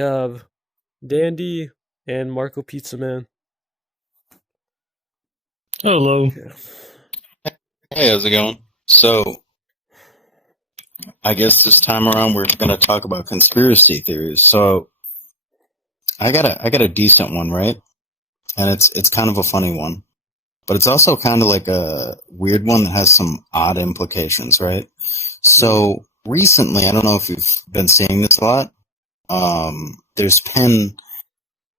have Dandy and Marco Pizza Man. Hello. Yeah. Hey, how's it going? So, I guess this time around we're going to talk about conspiracy theories. So, I got a decent one, right? And it's kind of a funny one, but it's also kind of like a weird one that has some odd implications, right? So, recently, I don't know if you've been seeing this a lot. There's been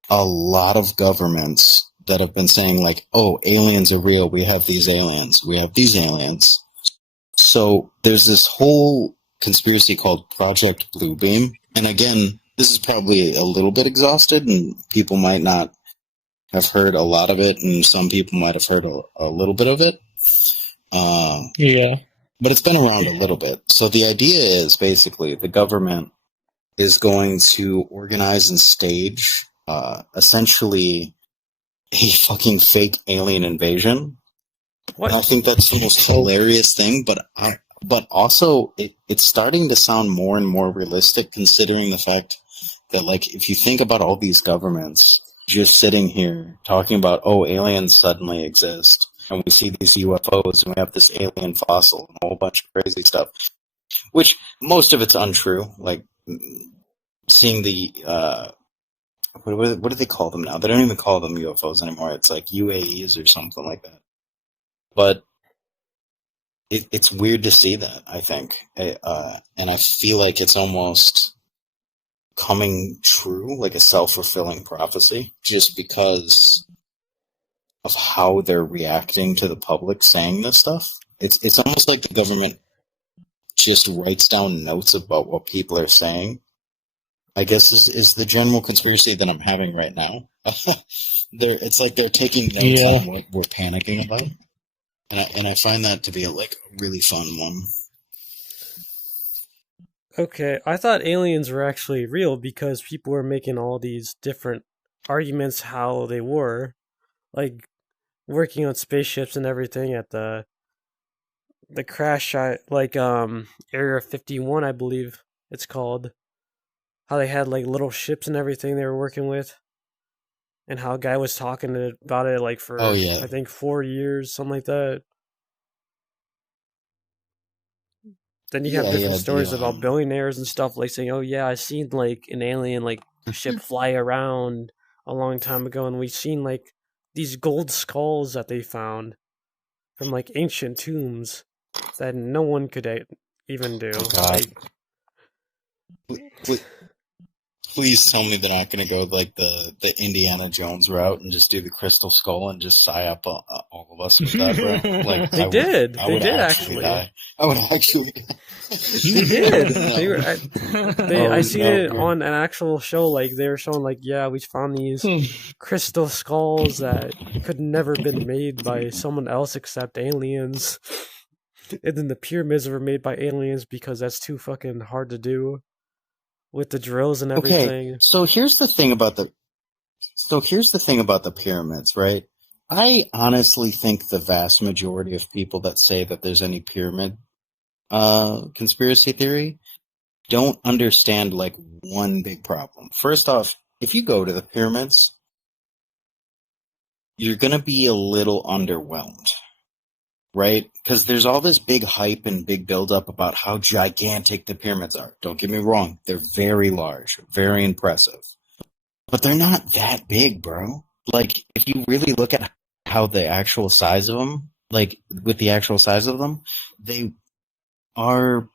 a lot of governments that have been saying like, "Oh, aliens are real. We have these aliens. We have these aliens." So there's this whole conspiracy called Project Bluebeam. And again, this is probably a little bit exhausted, and people might not have heard a lot of it, and some people might have heard a little bit of it. Uh, Yeah. but it's been around a little bit. So the idea is basically the government is going to organize and stage essentially a fucking fake alien invasion. And I What? think that's the most hilarious thing, but also it's starting to sound more and more realistic considering the fact that like if you think about all these governments just sitting here talking about aliens suddenly exist and we see these UFOs and we have this alien fossil and a whole bunch of crazy stuff, which most of it's untrue. Like seeing the what do they call them now? They don't even call them UFOs anymore. It's like UAEs or something like that. But it's weird to see that, I think. And I feel like it's almost coming true, like a self-fulfilling prophecy, just because of how they're reacting to the public saying this stuff. It's almost like the government just writes down notes about what people are saying. I guess is the general conspiracy that I'm having right now. It's like they're taking notes Yeah. on what we're panicking about. And I find that to be a really fun one. Okay, I thought aliens were actually real because people were making all these different arguments how they were, like working on spaceships and everything at the crash site, like Area 51, I believe it's called. How they had like little ships and everything they were working with, and how a guy was talking about it like Oh for yeah, I think 4 years, something like that. Then you have different yeah. The stories about billionaires and stuff like saying, "Oh yeah, I seen like an alien like ship fly around a long time ago, and we've seen like these gold skulls that they found from like ancient tombs that no one could even oh do." god, Like, please, please tell me they're not gonna go like the Indiana Jones route and just do the crystal skull and just sigh up all of us with that, bro. Like they did, I they would did actually actually, die. I would actually. they did. They No. were. I Oh seen no. it on an actual show. Like they were showing, like, yeah, we found these crystal skulls that could never been made by someone else except aliens. And then the pyramids were made by aliens because that's too fucking hard to do with the drills and Okay, everything. here's the thing about the pyramids, right? I honestly think the vast majority of people that say that there's any pyramid conspiracy theory don't understand like one big problem. First off, if you go to the pyramids, you're going to be a little underwhelmed, right? Because there's all this big hype and big buildup about how gigantic the pyramids are. Don't get me wrong, they're very large, very impressive. But they're not that big, bro. Like, if you really look at how the actual size of them, like, with the actual size of them, they are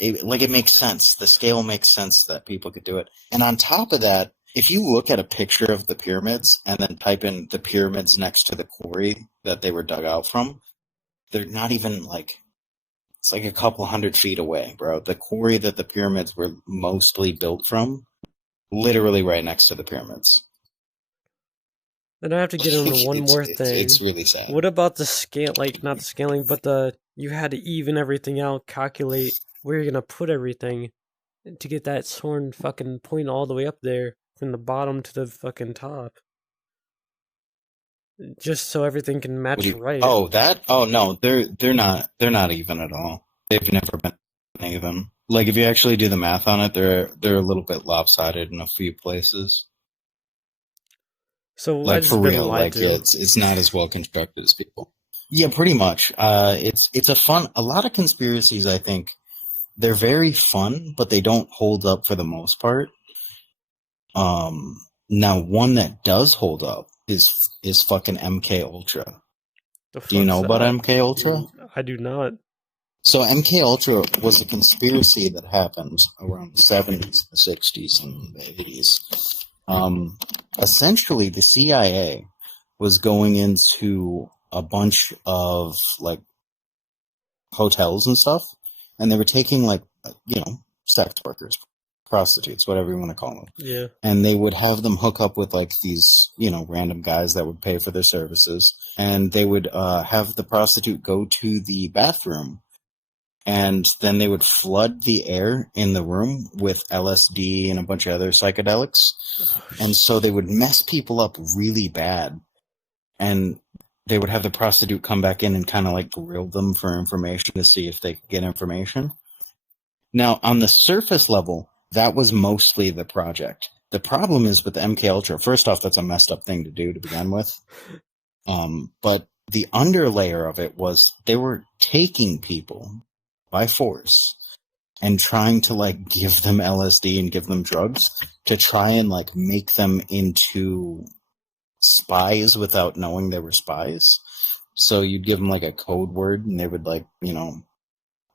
it makes sense. The scale makes sense that people could do it. And on top of that, if you look at a picture of the pyramids and then type in the pyramids next to the quarry that they were dug out from, they're not even like it's like a couple 100 feet away, bro. The quarry that the pyramids were mostly built from, literally right next to the pyramids. Then I have to get into one more It's thing. really sad. What about the scale? Like, not the scaling, but you had to even everything out, calculate where you're gonna put everything to get that sworn fucking point all the way up there from the bottom to the fucking top, just so everything can What do match you? right. Oh, that? Oh no, they're not even at all. They've never been even. Like if you actually do the math on it, they're a little bit lopsided in a few places. So I Like for just been real, lied like to. it's not as well constructed as people. Yeah, pretty much. It's a fun. A lot of conspiracies, I think, they're very fun, but they don't hold up for the most part. Now one that does hold up is fucking MK Ultra. The Do you fuck's know about that? MK Ultra? I do not. So MK Ultra was a conspiracy that happened around the 70s, the 60s, and the 80s. Um, Essentially, the CIA was going into a bunch of like hotels and stuff, and they were taking like sex workers, prostitutes, whatever you want to call them, Yeah. and they would have them hook up with like these random guys that would pay for their services, and they would have the prostitute go to the bathroom, and then they would flood the air in the room with LSD and a bunch of other psychedelics, Oh and so shit. they would mess people up really bad, and they would have the prostitute come back in and kind of like grill them for information to see if they could get information. Now, on the surface level, that was mostly the project. The problem is with the MK Ultra. First off, that's a messed up thing to do to begin with. But the underlayer of it was they were taking people by force and trying to like give them LSD and give them drugs to try and like make them into spies without knowing they were spies. So you'd give them like a code word and they would like,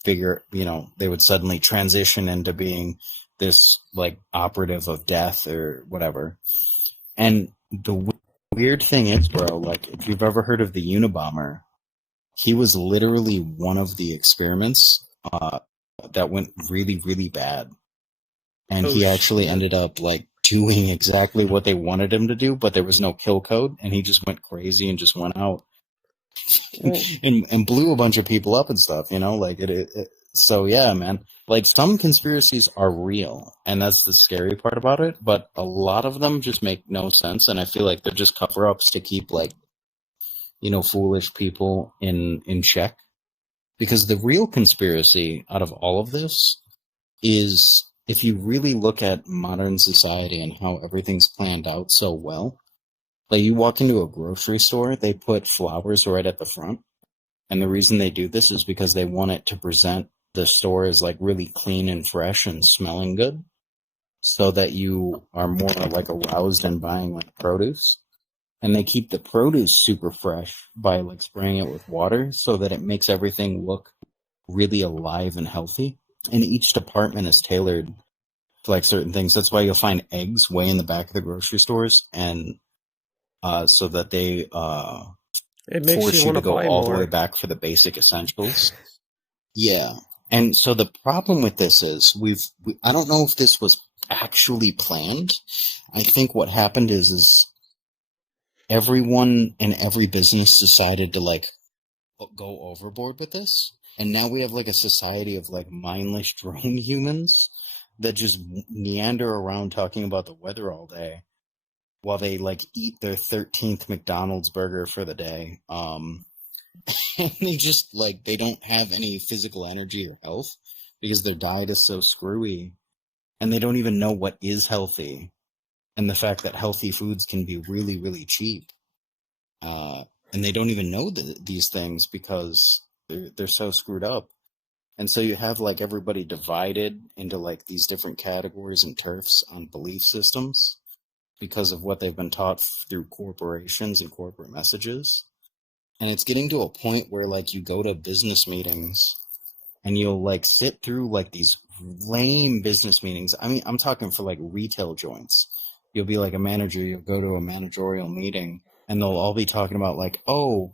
they would suddenly transition into being this like operative of death or whatever. And the weird thing is, bro, like if you've ever heard of the Unabomber, he was literally one of the experiments that went really, really bad. And Oh he actually shit. ended up like doing exactly what they wanted him to do, but there was no kill code, and he just went crazy and just went out Well, and blew a bunch of people up and stuff. Like so yeah, man. Like some conspiracies are real, and that's the scary part about it. But a lot of them just make no sense, and I feel like they're just cover ups to keep like foolish people in check. Because the real conspiracy out of all of this is if you really look at modern society and how everything's planned out so well. Like you walk into a grocery store, they put flowers right at the front. And the reason they do this is because they want it to present the store as like really clean and fresh and smelling good so that you are more like aroused in buying like produce. And they keep the produce super fresh by like spraying it with water so that it makes everything look really alive and healthy. And each department is tailored to like certain things. That's why you'll find eggs way in the back of the grocery stores, and so that they it makes you force you want to to go buy all the way more. back for the basic essentials. Yeah. And so the problem with this is I don't know if this was actually planned. I think what happened is everyone in every business decided to like go overboard with this. And now we have like a society of like mindless drone humans that just meander around talking about the weather all day while they like eat their 13th McDonald's burger for the day. And they just like they don't have any physical energy or health because their diet is so screwy, and they don't even know what is healthy, and the fact that healthy foods can be really really cheap, and they don't even know these things because they're so screwed up. And so you have like everybody divided into like these different categories and turfs on belief systems because of what they've been taught through corporations and corporate messages. And it's getting to a point where like you go to business meetings and you'll like sit through like these lame business meetings. I mean, I'm talking for like retail joints. You'll be like a manager, you'll go to a managerial meeting and they'll all be talking about like, oh,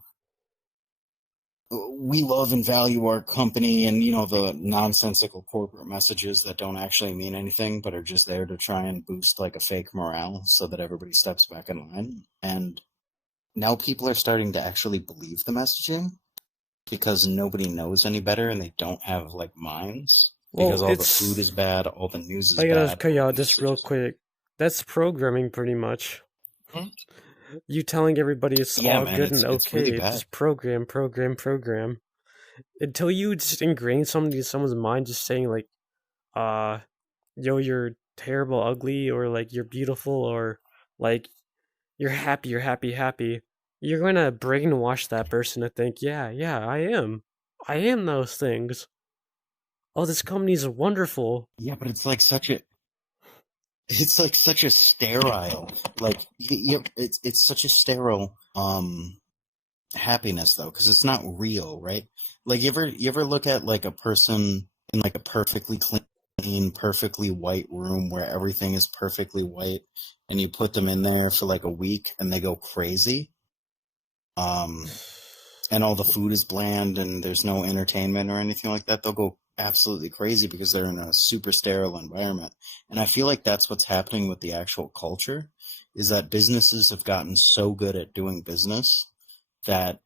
we love and value our company, and the nonsensical corporate messages that don't actually mean anything but are just there to try and boost like a fake morale so that everybody steps back in line. And now people are starting to actually believe the messaging because nobody knows any better and they don't have like minds Well, because all the food it's is bad, all the news is I gotta bad, cut you all the out just real messages are quick. That's programming, pretty much. bad. You telling everybody it's Yeah, all man, good and it's really okay. bad. Just program, program, program. Until you just ingrain something in someone's mind, just saying like uh yo, you're terrible, ugly, or like you're beautiful, or like you're happy, you're happy, happy, you're gonna brainwash that person to think, yeah, yeah, I am. I am those things. Oh, this company's wonderful. Yeah, but it's like such a sterile, like it's such a sterile happiness though, because it's not real, right? Like you ever look at like a person in like a perfectly clean, perfectly white room where everything is perfectly white, and you put them in there for like a week and they go crazy, um, and all the food is bland and there's no entertainment or anything like that, they'll go absolutely crazy because they're in a super sterile environment. And I feel like that's what's happening with the actual culture, is that businesses have gotten so good at doing business that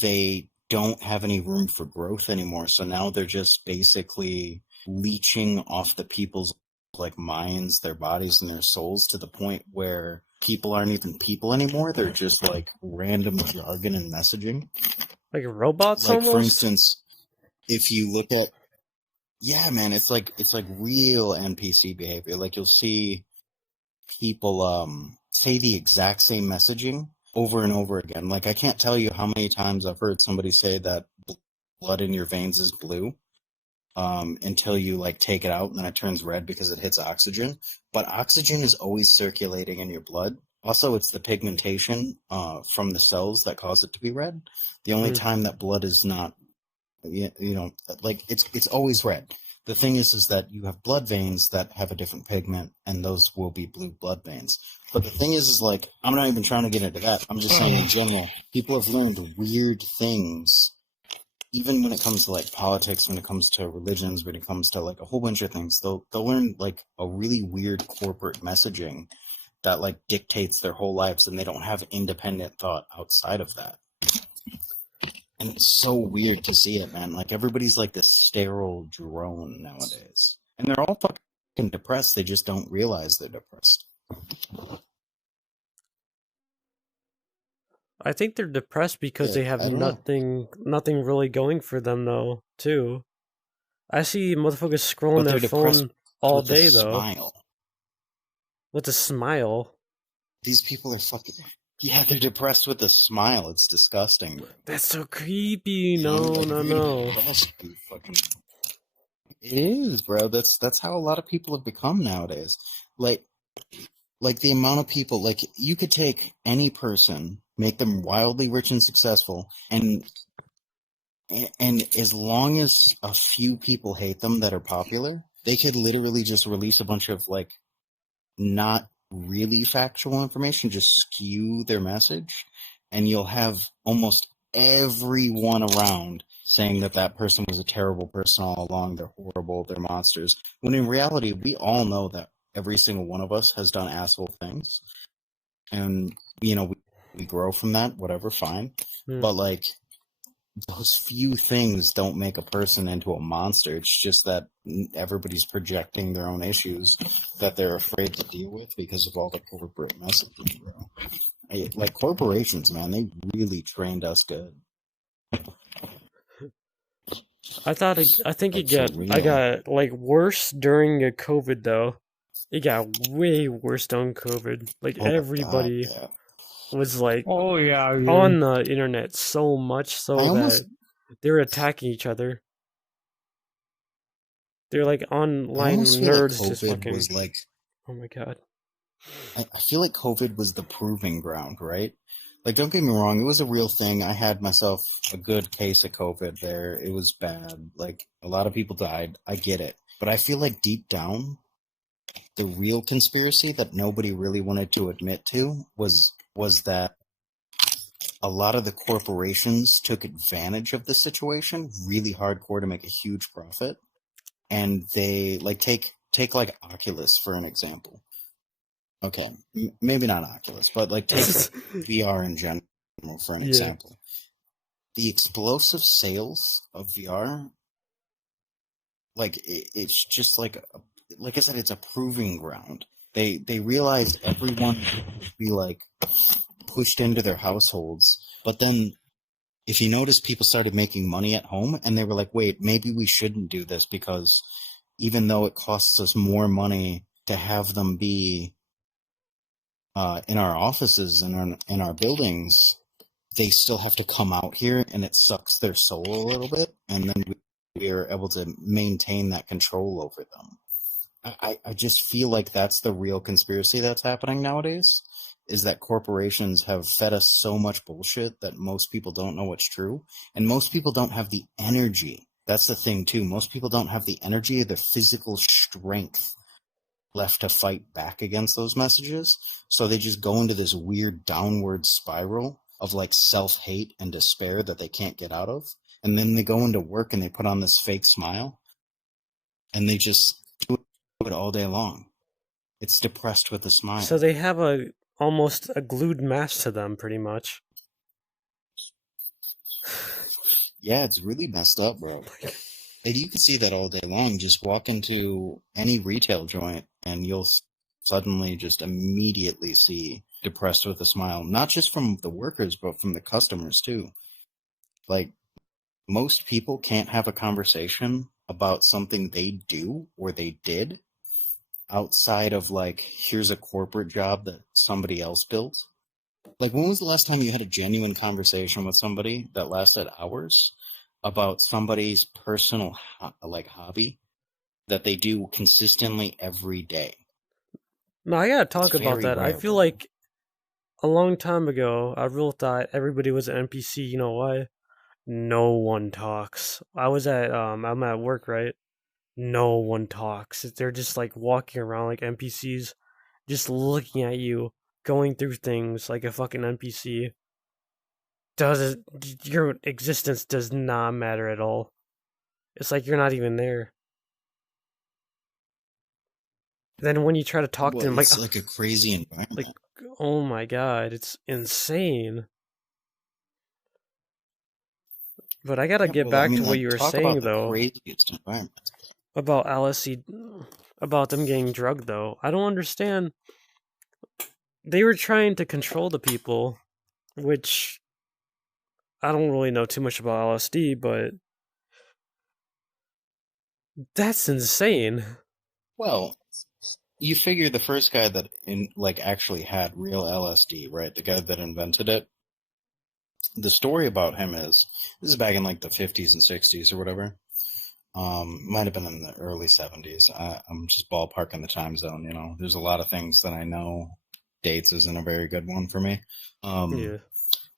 they don't have any room for growth anymore. So now they're just basically leeching off the people's like minds, their bodies, and their souls to the point where people aren't even people anymore. They're just like random jargon and messaging. Like robots Like for almost? instance, if you look at, yeah, man, it's like real NPC behavior. Like you'll see people say the exact same messaging over and over again. Like I can't tell you how many times I've heard somebody say that blood in your veins is blue, until you like take it out and then it turns red because it hits oxygen. But oxygen is always circulating in your blood. Also, it's the pigmentation from the cells that cause it to be red. The only Hmm. time that blood is not, like it's always red. The thing is that you have blood veins that have a different pigment, and those will be blue blood veins. But the thing is like I'm not even trying to get into that. I'm just saying in general, people have learned weird things, even when it comes to like politics, when it comes to religions, when it comes to like a whole bunch of things. They'll learn like a really weird corporate messaging that like dictates their whole lives, and they don't have independent thought outside of that. And it's so weird to see it, man. Like everybody's like this sterile drone nowadays, and they're all fucking depressed. They just don't realize they're depressed. I think they're depressed because Yeah, they have I don't know, nothing really going for them though, too. I see motherfuckers scrolling but their they're depressed phone all with a day though, smile. with a smile. These people are fucking. Yeah, they're depressed with a smile. It's disgusting, bro. That's so creepy. You know, No, like no, if you're gonna be no. depressed, you fucking. It is, bro. That's how a lot of people have become nowadays. Like like the amount of people, like you could take any person, make them wildly rich and successful, and as long as a few people hate them that are popular, they could literally just release a bunch of like not really factual information, just skew their message, and you'll have almost everyone around saying that that person was a terrible person all along, they're horrible, they're monsters. When in reality, we all know that every single one of us has done asshole things, and we grow from that, whatever, fine. Hmm. But like those few things don't make a person into a monster. It's just that everybody's projecting their own issues that they're afraid to deal with because of all the corporate messaging, bro. Like corporations, man, they really trained us good. I think Like for I real. got like worse during COVID though. It got way worse during COVID. Like Oh my god, everybody yeah. was like Oh yeah, yeah. on the internet so much I so that almost they were attacking each other. They're like I almost online feel like nerds just COVID fucking. was like Oh my god. I feel like COVID was the proving ground, right? Like, don't get me wrong, it was a real thing. I had myself a good case of COVID there. It was bad. Like, a lot of people died. I get it. But I feel like deep down, the real conspiracy that nobody really wanted to admit to was that a lot of the corporations took advantage of the situation really hardcore to make a huge profit. And they like take like Oculus for an example. Okay, maybe not Oculus, but like take VR in general for an Yeah. example. The explosive sales of VR, like it's just like I said, it's a proving ground. They realized everyone would be like pushed into their households, but then if you notice, people started making money at home, and they were like, wait, maybe we shouldn't do this because even though it costs us more money to have them be in our offices and in our buildings, they still have to come out here, and it sucks their soul a little bit, and then we are able to maintain that control over them. I just feel like that's the real conspiracy that's happening nowadays, is that corporations have fed us so much bullshit that most people don't know what's true, and most people don't have the energy. That's the thing too. Most people don't have the energy or the physical strength left to fight back against those messages. So they just go into this weird downward spiral of like self-hate and despair that they can't get out of. And then they go into work and they put on this fake smile and they just do it all day long. It's depressed with a So smile. they have a almost a glued mask to them, pretty much. Yeah, it's really messed up, bro. And you can see that all day long. Just walk into any retail joint and you'll suddenly just immediately see depressed with a smile. Not just from the workers, but from the customers too. Like, most people can't have a conversation about something they do or they did outside of like, here's a corporate job that somebody else built. Like, when was the last time you had a genuine conversation with somebody that lasted hours about somebody's personal like hobby that they do consistently every day? No, I gotta It's talk about very that. I rare, feel bro. like a long time ago, I really thought everybody was an NPC. You know why? No one talks. I'm at work, right? No one talks. They're just like walking around like NPCs, just looking at you, going through things like a fucking NPC. Does your existence does not matter at all. It's like you're not even there. Then when you try to talk to Well, them, like, it's like a crazy like, environment. oh my god, it's insane. But I gotta Yeah, get bro. I back mean, to what like, you were talk about saying the though craziest environment. about LSC, about them getting drugged though. I don't understand. They were trying to control the people, which I don't really know too much about LSD, but that's insane. Well, you figure the first guy that like actually had real LSD, right? The guy that invented it. The story about him is this is back in like the 50s and 60s or whatever. Might have been in the early 70s. I'm just ballparking the time zone. There's a lot of things that I know. Dates isn't a very good one for me. Yeah,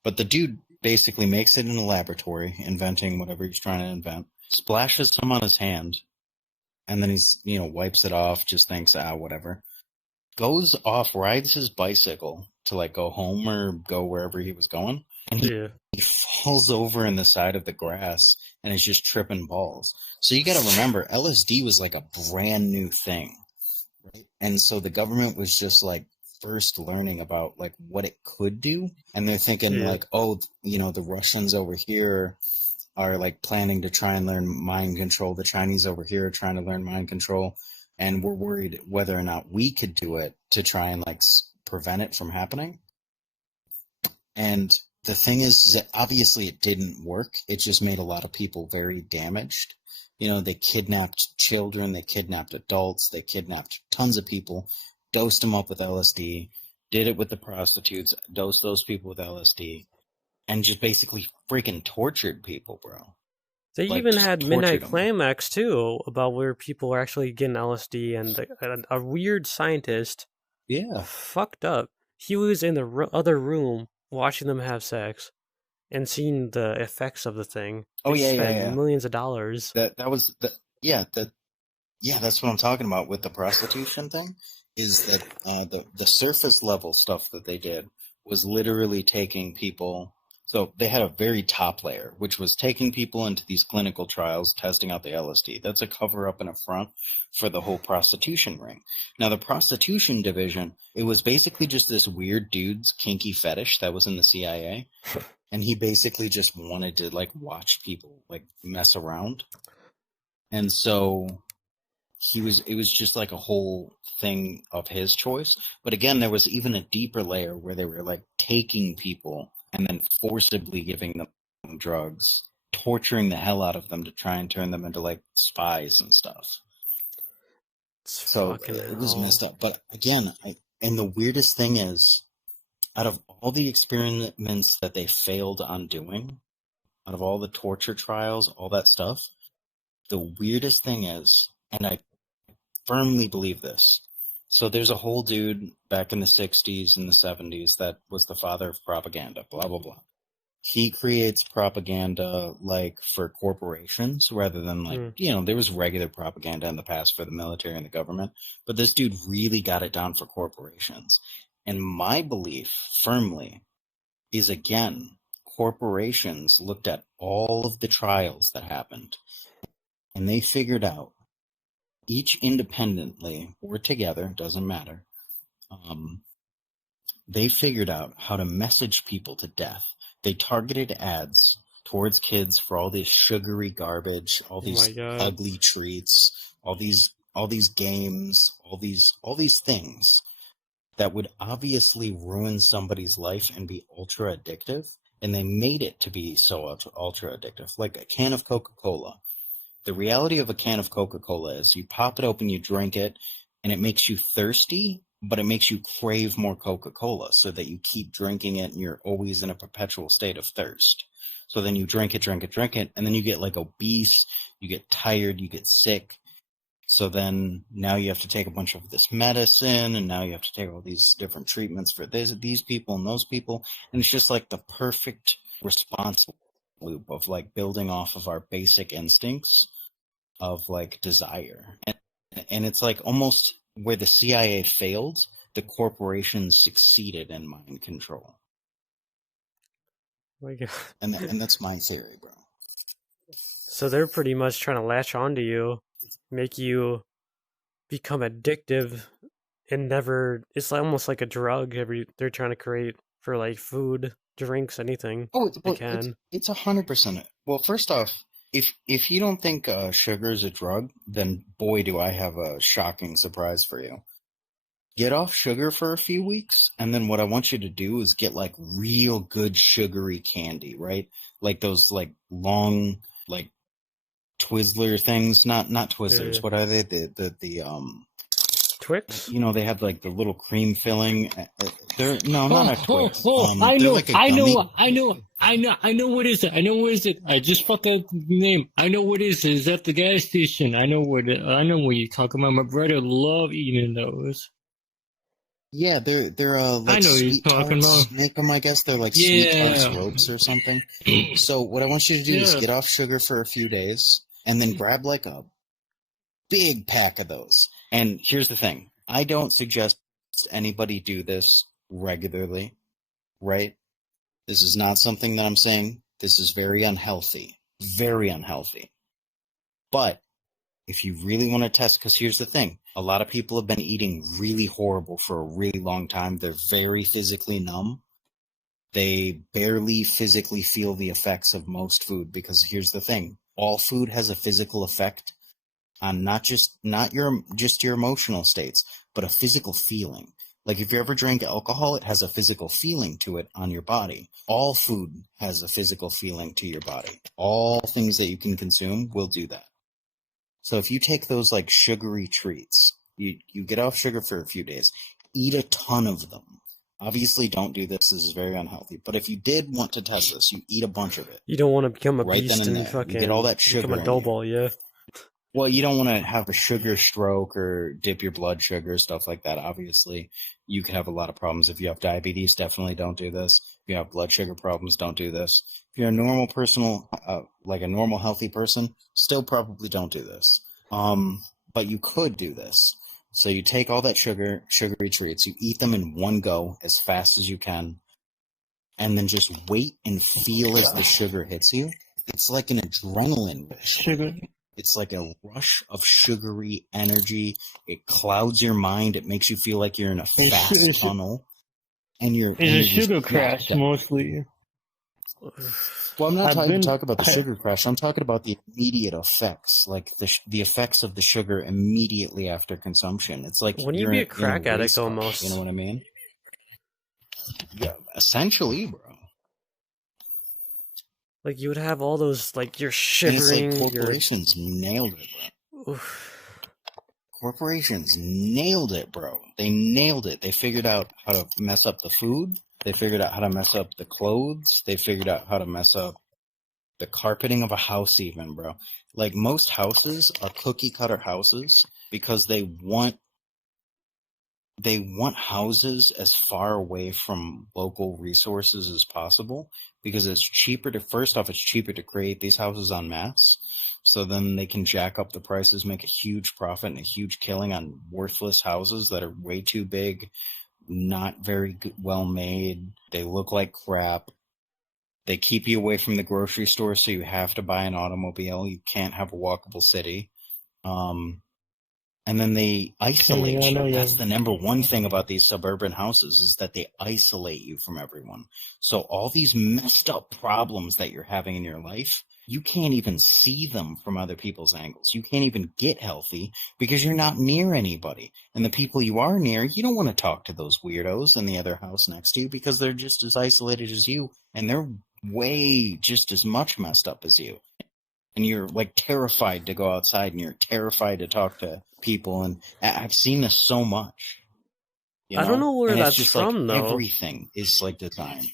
But the dude basically makes it in a laboratory, inventing whatever he's trying to invent, splashes some on his hand, and then wipes it off, just thinks, whatever. Goes off, rides his bicycle to like go home or go wherever he was going, and yeah. he falls over in the side of the grass and is just tripping balls. So you got to remember, LSD was like a brand new thing, right? And so the government was just like first learning about like what it could do, and they're thinking Yeah. like, oh, the Russians over here are like planning to try and learn mind control. The Chinese over here are trying to learn mind control, and we're worried whether or not we could do it to try and like prevent it from happening. And the thing is that obviously it didn't work. It just made a lot of people very damaged. They kidnapped children, they kidnapped adults, they kidnapped tons of people, dosed them up with LSD, did it with the prostitutes, dosed those people with LSD, and just basically freaking tortured people, bro. They Like, even just had Midnight tortured them. Climax too, about where people were actually getting LSD, and a weird scientist Yeah. fucked up. He was in the other room watching them have sex and seeing the effects of the thing. Oh They yeah, yeah, spent yeah. millions of dollars. That was the yeah that Yeah, that's what I'm talking about with the prostitution thing. Is that the surface level stuff that they did was literally taking people. So they had a very top layer, which was taking people into these clinical trials, testing out the LSD. That's a cover up and a front for the whole prostitution ring. Now, the prostitution division, it was basically just this weird dude's kinky fetish that was in the CIA, and he basically just wanted to like watch people like mess around, and so it was just like a whole thing of his choice. But again, there was even a deeper layer where they were like taking people and then forcibly giving them drugs, torturing the hell out of them to try and turn them into like spies and stuff. It's So fucking it was messed hell. up. But again, and the weirdest thing is, out of all the experiments that they failed on doing, out of all the torture trials, all that stuff, the weirdest thing is, and I firmly believe this. So there's a whole dude back in the 60s and the 70s that was the father of propaganda, blah, blah, blah. He creates propaganda like for corporations rather than like, Mm. there was regular propaganda in the past for the military and the government, but this dude really got it down for corporations. And my belief firmly is, again, corporations looked at all of the trials that happened and they figured out, each independently or together, doesn't matter, um, they figured out how to message people to death. They targeted ads towards kids for all this sugary garbage, all Oh my these god. ugly treats, all these games, all these things that would obviously ruin somebody's life and be ultra addictive. And they made it to be so ultra addictive, like a can of Coca-Cola. The reality of a can of Coca-Cola is you pop it open, you drink it, and it makes you thirsty, but it makes you crave more Coca-Cola so that you keep drinking it and you're always in a perpetual state of thirst. So then you drink it, drink it, drink it, and then you get like obese, you get tired, you get sick. So then now you have to take a bunch of this medicine, and now you have to take all these different treatments for these people and those people. And it's just like the perfect response loop of like building off of our basic instincts of like desire. And it's like almost where the CIA failed, the corporations succeeded in mind control. Oh my god. And that's my theory, bro. So they're pretty much trying to latch onto you, make you become addictive and never. It's like, almost like a drug. They're trying to create for like food, drinks, anything Oh, they it's can. it's 100%. Well, first off, if you don't think sugar is a drug, then boy, do I have a shocking surprise for you. Get off sugar for a few weeks, and then what I want you to do is get like real good sugary candy, right? Like those like long like Twizzler things, not Twizzlers. Yeah. What are they? The Twix. they have like the little cream filling. They're no, not Oh, a oh, Twix. oh! I They're know, like a I gummy. know, I know, I know, I know what is it? I know what is it? I just fucked that name. I know what is it? It's at the gas station. I know I know what you're talking about. My brother love eating those. Yeah, they're I like know what you're sweet talking tarts. about. Make them, I guess they're like sweet tarts Yeah, ropes or something. So what I want you to do is yeah. get off sugar for a few days, and then grab like a big pack of those. And here's the thing: I don't suggest anybody do this regularly, right? This is not something that I'm saying. This is very unhealthy, very unhealthy. But if you really want to test, because here's the thing, a lot of people have been eating really horrible for a really long time. They're very physically numb. They barely physically feel the effects of most food, because here's the thing, all food has a physical effect on not your emotional states, but a physical feeling. Like if you ever drink alcohol, it has a physical feeling to it on your body. All food has a physical feeling to your body. All things that you can consume will do that. So if you take those like sugary treats, you get off sugar for a few days, eat a ton of them. Obviously, don't do this. This is very unhealthy. But if you did want to test this, you eat a bunch of it You don't want to become a right then beast and and there. You get all fucking that become a sugar in dough you. ball, yeah. Well, you don't want to have a sugar stroke or dip your blood sugar, stuff like that. Obviously, you can have a lot of problems. If you have diabetes, definitely don't do this. If you have blood sugar problems, don't do this. If you're a normal person, like a normal healthy person, still probably don't do this. But you could do this. So you take all that sugary treats, you eat them in one go as fast as you can, and then just wait and feel as the sugar hits you. It's like an adrenaline rush. Sugar. It's like a rush of sugary energy. It clouds your mind. It makes you feel like you're in a fast tunnel, and you're It's a just sugar jacked crash up. mostly. Well, I'm not I've even been. talking about the sugar crash. I'm talking about the immediate effects, like the effects of the sugar immediately after consumption. It's like Wouldn't you you're be a in a crack addict race car. You know almost? what I mean? Yeah, essentially, bro. Like you would have all those, like you're And it's like shivering, you're. corporations nailed it, bro. Oof. corporations nailed it, bro. They nailed it. They figured out how to mess up the food. They figured out how to mess up the clothes. They figured out how to mess up the carpeting of a house even, bro. Like most houses are cookie cutter houses because they want houses as far away from local resources as possible because it's cheaper to, first off, it's cheaper to create these houses en masse. So then they can jack up the prices, make a huge profit and a huge killing on worthless houses that are way too big, not very well made. They look like crap. They keep you away from the grocery store, so you have to buy an automobile. You can't have a walkable city. And then they isolate you. That's the number one thing about these suburban houses is that they isolate you from everyone. So all these messed up problems that you're having in your life, you can't even see them from other people's angles. You can't even get healthy because you're not near anybody. And the people you are near, you don't want to talk to those weirdos in the other house next to you because they're just as isolated as you and they're way just as much messed up as you. And you're like terrified to go outside and you're terrified to talk to people. And I've seen this so much, I don't know where and it's that's just from, like though. everything is like designed.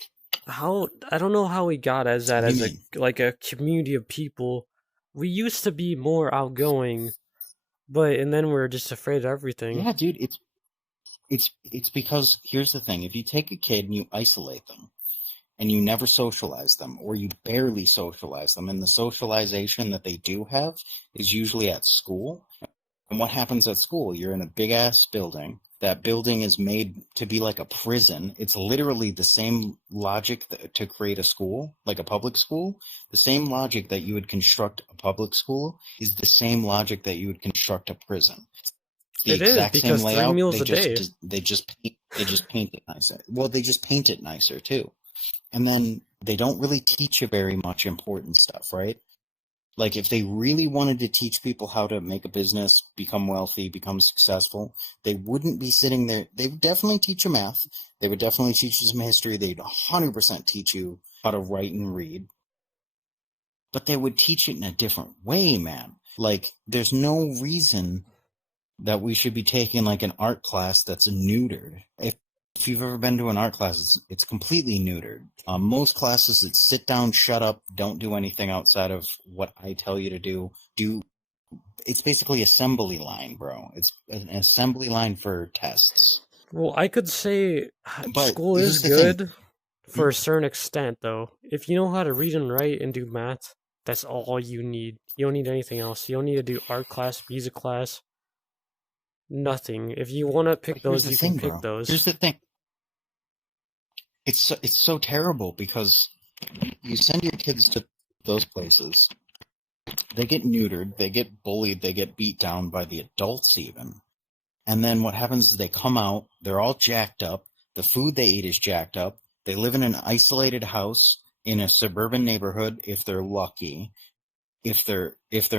I don't know how we got as that as a community of people. We used to be more outgoing, and then we're just afraid of everything. Yeah, dude, it's because here's the thing: if you take a kid and you isolate them, and you never socialize them, or you barely socialize them, and the socialization that they do have is usually at school. And what happens at school? You're in a big ass building. That building is made to be like a prison. It's literally the same logic to create a school, like a public school. The same logic that you would construct a public school is the same logic that you would construct a prison. It's the exact same because 3 layout. meals a day. They just paint it nicer. Well, they just paint it nicer too. And then they don't really teach you very much important stuff, right? Like if they really wanted to teach people how to make a business, become wealthy, become successful, they wouldn't be sitting there. They would definitely teach you math. They would definitely teach you some history. They'd 100% teach you how to write and read. But they would teach it in a different way, man. Like there's no reason that we should be taking like an art class that's neutered. If you've ever been to an art class, it's completely neutered. Most classes, it's sit down, shut up, don't do anything outside of what I tell you to do. It's basically assembly line, bro. It's an assembly line for tests. Well, I could say But school is good for a certain extent, though. If you know how to read and write and do math, that's all you need. You don't need anything else. You don't need to do art class, music class, nothing. If you want to pick those, you can pick those. Here's the thing. It's so terrible because you send your kids to those places, they get neutered, they get bullied, they get beat down by the adults even. And then what happens is they come out, they're all jacked up, the food they eat is jacked up, they live in an isolated house in a suburban neighborhood if they're lucky. If they're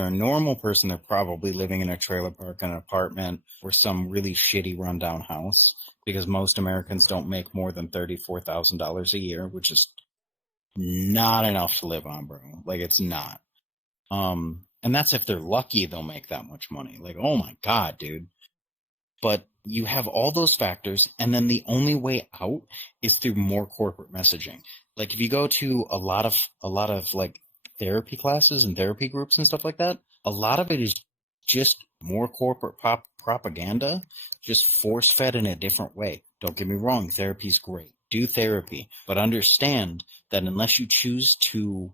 a normal person, they're probably living in a trailer park, an apartment, or some really shitty rundown house, because most Americans don't make more than $34,000 a year, which is not enough to live on, bro. Like it's not. And that's if they're lucky, they'll make that much money. Like, oh my God, dude. But you have all those factors, and then the only way out is through more corporate messaging. Like if you go to a lot of like therapy classes and therapy groups and stuff like that, a lot of it is just more corporate propaganda, just force fed in a different way. Don't get me wrong, therapy's great. Do therapy, but understand that unless you choose to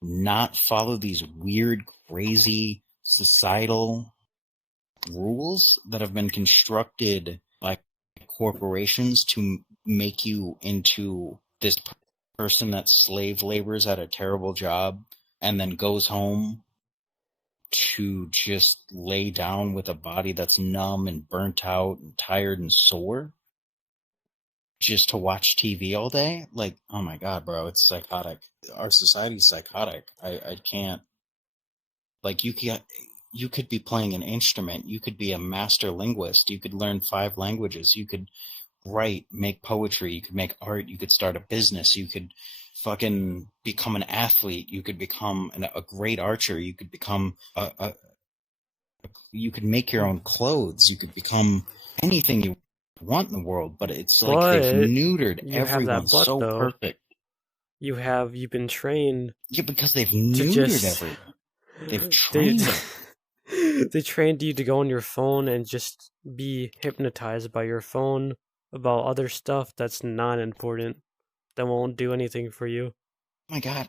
not follow these weird, crazy societal rules that have been constructed by corporations to make you into this person that slave labors at a terrible job and then goes home to just lay down with a body that's numb and burnt out and tired and sore just to watch TV all day. Like, oh my God, bro, it's psychotic. Our society's psychotic. I can't, like, you could be playing an instrument. You could be a master linguist. You could learn 5 languages. You could write, make poetry. You could make art. You could start a business. You could fucking become an athlete. You could become a great archer. You could become You could make your own clothes. You could become anything you want in the world, but it's like they've But neutered you have everyone that butt so though. perfect. You've been trained Yeah, because they've to neutered just everyone. They've they trained it. they trained you to go on your phone and just be hypnotized by your phone about other stuff that's not important, that won't do anything for you. Oh my God.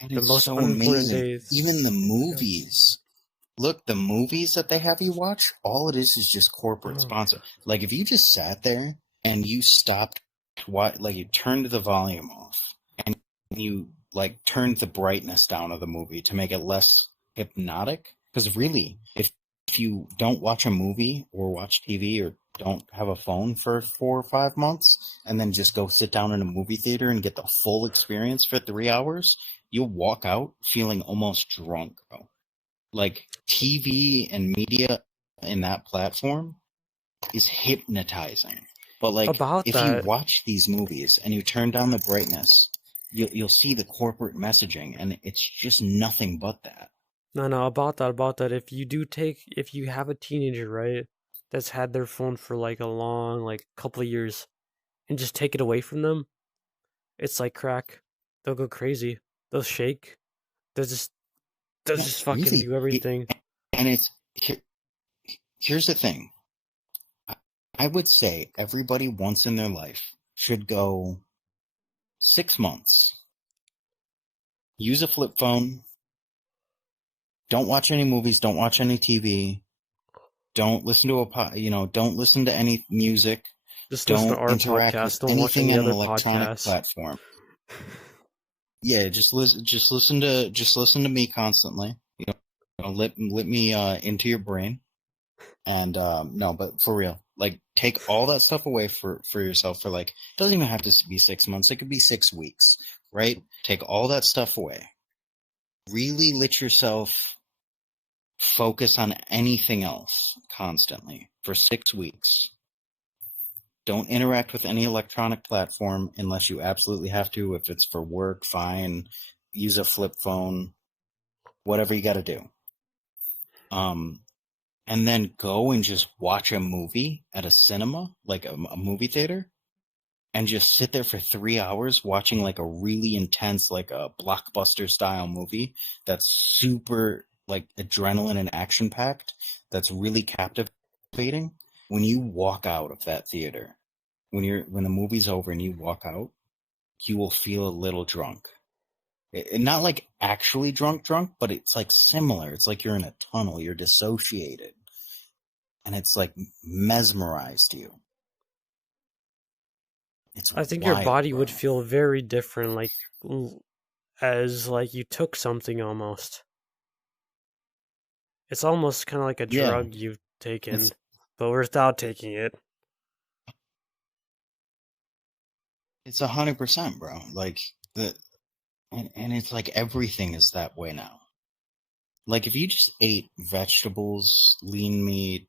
And The it's most so unimportant amazing. days. Even the Yeah. movies. Look, the movies that they have you watch, all it is just corporate Oh. sponsor. Like if you just sat there and you stopped, like you turned the volume off and you like turned the brightness down of the movie to make it less hypnotic. Because really, if you don't watch a movie or watch TV or don't have a phone for 4 or 5 months and then just go sit down in a movie theater and get the full experience for 3 hours, you'll walk out feeling almost drunk, bro. Like TV and media in that platform is hypnotizing. But like About if you that, watch these movies and you turn down the brightness, you'll see the corporate messaging, and it's just nothing but that. no, about that. If you have a teenager, right, that's had their phone for like a long, like couple of years, and just take it away from them, it's like crack. They'll go crazy. They'll shake. They'll just they'll No, just fucking really. do everything. And here's the thing. I would say everybody once in their life should go 6 months. Use a flip phone. Don't watch any movies. Don't watch any TV. Don't listen to don't listen to any music. Just listen to Don't our interact with podcast. Don't watch anything any on an other electronic podcasts. platform. Yeah, just listen to me constantly. Let me into your brain. And no, but for real, like take all that stuff away for yourself for like, it doesn't even have to be 6 months. It could be 6 weeks, right? Take all that stuff away. Really let yourself focus on anything else constantly for 6 weeks. Don't interact with any electronic platform unless you absolutely have to. If it's for work, fine. Use a flip phone, whatever you got to do. Um, and then go and just watch a movie at a cinema, like a movie theater, and just sit there for 3 hours watching like a really intense, like a blockbuster style movie that's super like adrenaline and action packed, that's really captivating. When you walk out of that theater, when the movie's over and you walk out, you will feel a little drunk. Not like actually drunk, but it's like similar. It's like you're in a tunnel, you're dissociated, and it's like mesmerized you. It's I think your wild, body would bro. feel very different, like as like you took something almost. It's almost kind of like a Yeah, drug you've it's taken, but without taking it. it's 100%, bro. Like the and it's like everything is that way now. Like if you just ate vegetables, lean meat,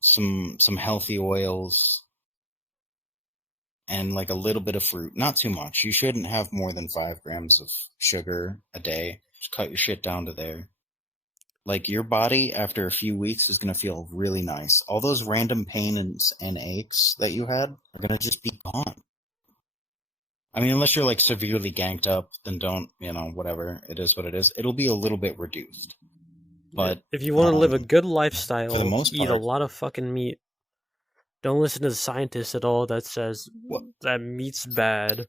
some healthy oils, and like a little bit of fruit, not too much. You shouldn't have more than 5 grams of sugar a day. Just cut your shit down to there. Like your body after a few weeks is gonna feel really nice. All those random pains and aches that you had are gonna just be gone. I mean, unless you're like severely ganked up, then don't, whatever. It is what it is. It'll be a little bit reduced. Yeah. But If you want to live a good for the lifestyle, most eat a part, lot of fucking meat. Don't listen to the scientists at all that says well, that meat's bad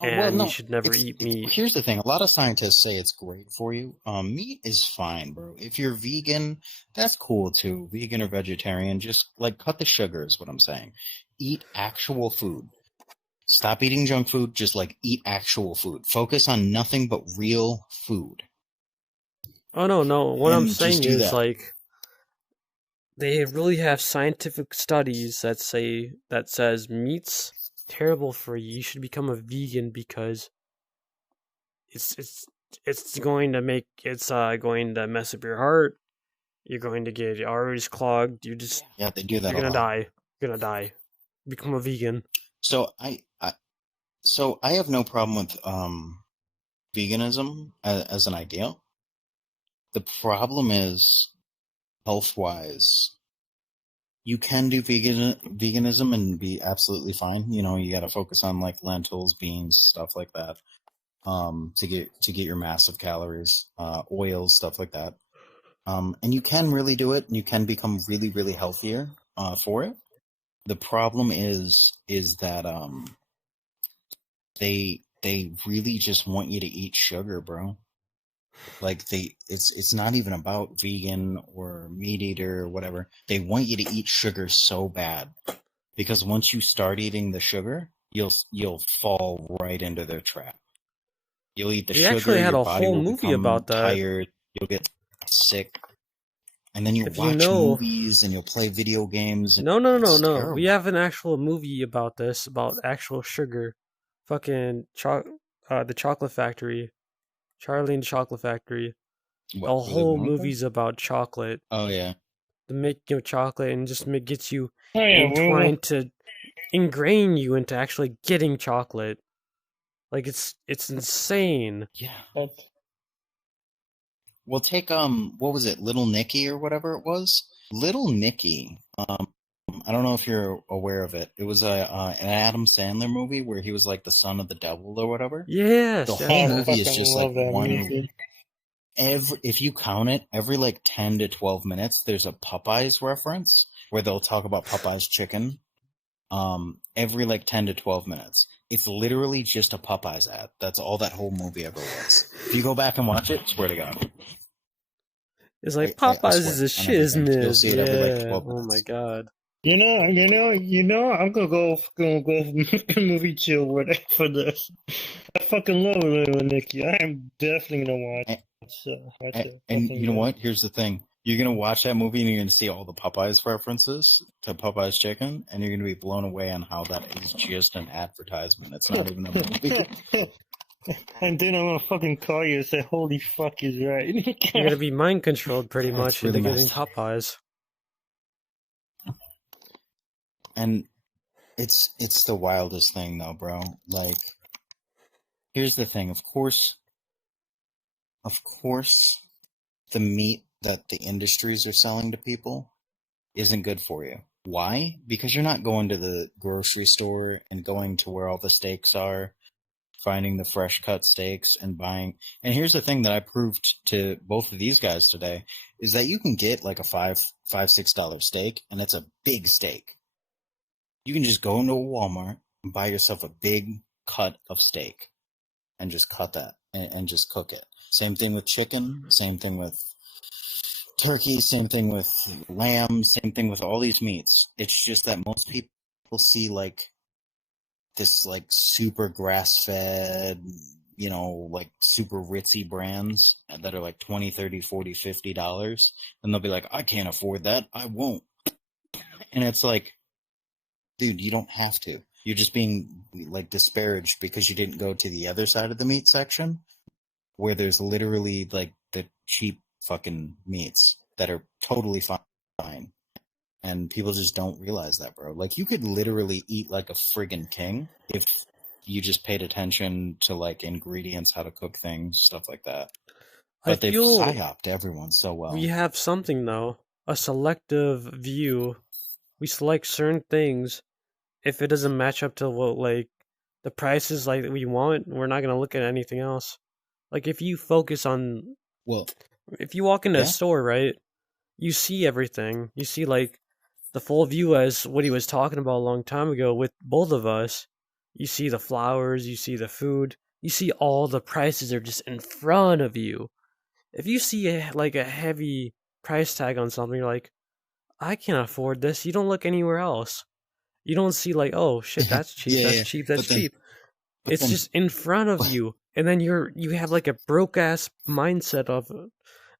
well, and you no, should never eat meat. here's the thing. A lot of scientists say it's great for you. Meat is fine, bro. If you're vegan, that's cool too. Vegan or vegetarian, just like cut the sugar is what I'm saying. Eat actual food. Stop eating junk food. Just like eat actual food. Focus on nothing but real food, Oh no, no. What I'm and just saying do is that. like they really have scientific studies that says meat's terrible for you. You should become a vegan because it's it's it's going to mess up your heart. You're going to get your arteries clogged. Yeah, they do that You're a gonna lot. die. You're gonna die. Become a vegan. So I have no problem with veganism as an idea. The problem is health wise, you can do veganism and be absolutely fine. You know, you got to focus on like lentils, beans, stuff like that, to get your massive calories, oils, stuff like that. And you can really do it, and you can become really, really healthier for it. The problem is that they really just want you to eat sugar, bro. Like it's not even about vegan or meat eater or whatever. They want you to eat sugar so bad because once you start eating the sugar, you'll fall right into their trap. You'll eat the They actually sugar, had your a body whole will movie become about that. tired, you'll get sick, and then you'll If you watch know, movies and you'll play video games and no, it's no. We terrible. have an actual movie about this, about actual sugar. Fucking the Chocolate Factory, Charlie and the Chocolate Factory. What, A Willy whole Wonka? movie's about chocolate, Oh yeah. the making of chocolate, and just gets you Oh yeah, entwined to ingrain you into actually getting chocolate. Like it's insane. Yeah. well, Well, take what was it, Little Nicky or whatever it was? Little Nicky. I don't know if you're aware of it. It was an Adam Sandler movie where he was like the son of the devil or whatever. The Yes, whole I yes. movie is fucking just like love that one. movie. If you count it, every like 10 to 12 minutes, there's a Popeyes reference where they'll talk about Popeyes chicken. Every like 10 to 12 minutes. It's literally just a Popeyes ad. That's all that whole movie ever was. If you go back and watch it, swear to God. It's like I Popeyes is swear a on everything. You'll shiznit. see it every like Yeah. 12 Oh my minutes. god. I'm gonna go movie chill with it for this. I fucking love Little Nicky. I am definitely gonna watch And, it. and Fucking you know love what? Here's the thing. You're going to watch that movie and you're going to see all the Popeyes references to Popeyes chicken, and you're going to be blown away on how that is just an advertisement. It's not even a movie. it. And then I'm gonna fucking call you and say, "Holy fuck, he's right." You're gonna be mind controlled pretty Yeah, it's much really into getting messed up. Popeyes. And it's the wildest thing though, bro. Like, here's the thing. Of course, the meat that the industries are selling to people isn't good for you. Why? Because you're not going to the grocery store and going to where all the steaks are, finding the fresh cut steaks and buying. And here's the thing that I proved to both of these guys today is that you can get like a $6 steak, and it's a big steak. You can just go into a Walmart and buy yourself a big cut of steak and just cut that and just cook it. Same thing with chicken, same thing with turkey, same thing with lamb, same thing with all these meats. It's just that most people see like this like super grass fed, like super ritzy brands that are like 20, 30, 40, $50, and they'll be like, I can't afford that, I won't. And it's like, dude, you don't have to. You're just being like disparaged because you didn't go to the other side of the meat section where there's literally like the cheap fucking meats that are totally fine. And people just don't realize that, bro. Like, you could literally eat like a friggin' king if you just paid attention to like ingredients, how to cook things, stuff like that. I But they've feel psyoped everyone so we well. have something though, a selective view. We select certain things. If it doesn't match up to what like the prices like we want, we're not gonna look at anything else. Like if you focus on, Well, if you walk into a yeah. store, right, you see everything. You see like the full view as what he was talking about a long time ago with both of us. You see the flowers, you see the food, you see all the prices are just in front of you. If you see like a heavy price tag on something, you're like, I can't afford this. You don't look anywhere else. You don't see like, oh shit, Yeah, that's cheap, yeah, that's yeah. cheap, that's But then, cheap. but It's then, just in front of but, you, and then you have like a broke ass mindset of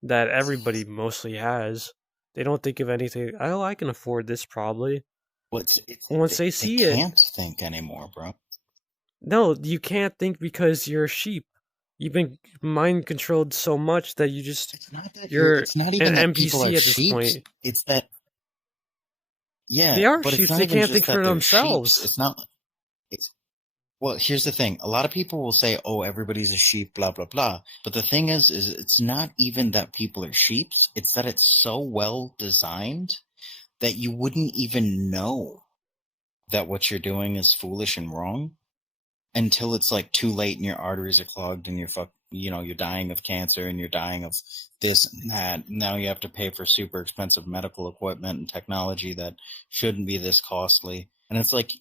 that everybody mostly has. They don't think of anything. Oh, I can afford this probably. Once they they see it, can't think anymore, bro. no, you can't think because you're a sheep. You've been mind controlled so much that you're It's not an even that people are NPC at this sheep. point. It's that, yeah, They are but it's sheep. not They even can't just think for that they're sheep. themselves. It's not. It's Well, here's the thing. A lot of people will say, "Oh, everybody's a sheep," blah blah blah. But the thing is it's not even that people are sheeps. It's that it's so well designed that you wouldn't even know that what you're doing is foolish and wrong until it's like too late and your arteries are clogged and you're dying of cancer and you're dying of this and that. Now you have to pay for super expensive medical equipment and technology that shouldn't be this costly. And it's like,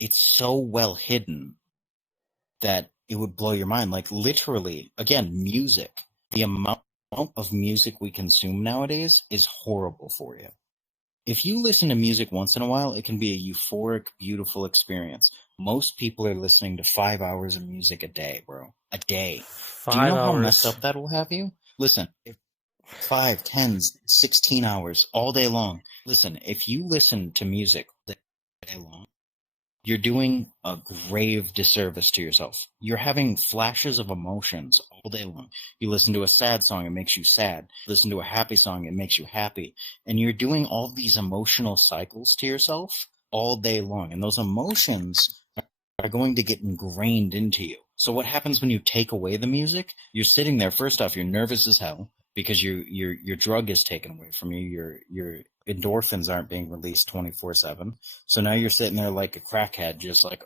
it's so well hidden that it would blow your mind. Like literally, again, music. The amount of music we consume nowadays is horrible for you. If you listen to music once in a while, it can be a euphoric, beautiful experience. Most people are listening to 5 hours of music a day, bro. A day. Do you Five know how messed hours. up that will have you? Listen, if 5, 10, 16 hours all day long. Listen, if you listen to music all day long, you're doing a grave disservice to yourself. You're having flashes of emotions all day long. You listen to a sad song, it makes you sad. Listen to a happy song, it makes you happy. And you're doing all these emotional cycles to yourself all day long. And those emotions are going to get ingrained into you. So what happens when you take away the music? You're sitting there, first off, you're nervous as hell because your drug is taken away from you. Your endorphins aren't being released 24/7. So now you're sitting there like a crackhead, just like,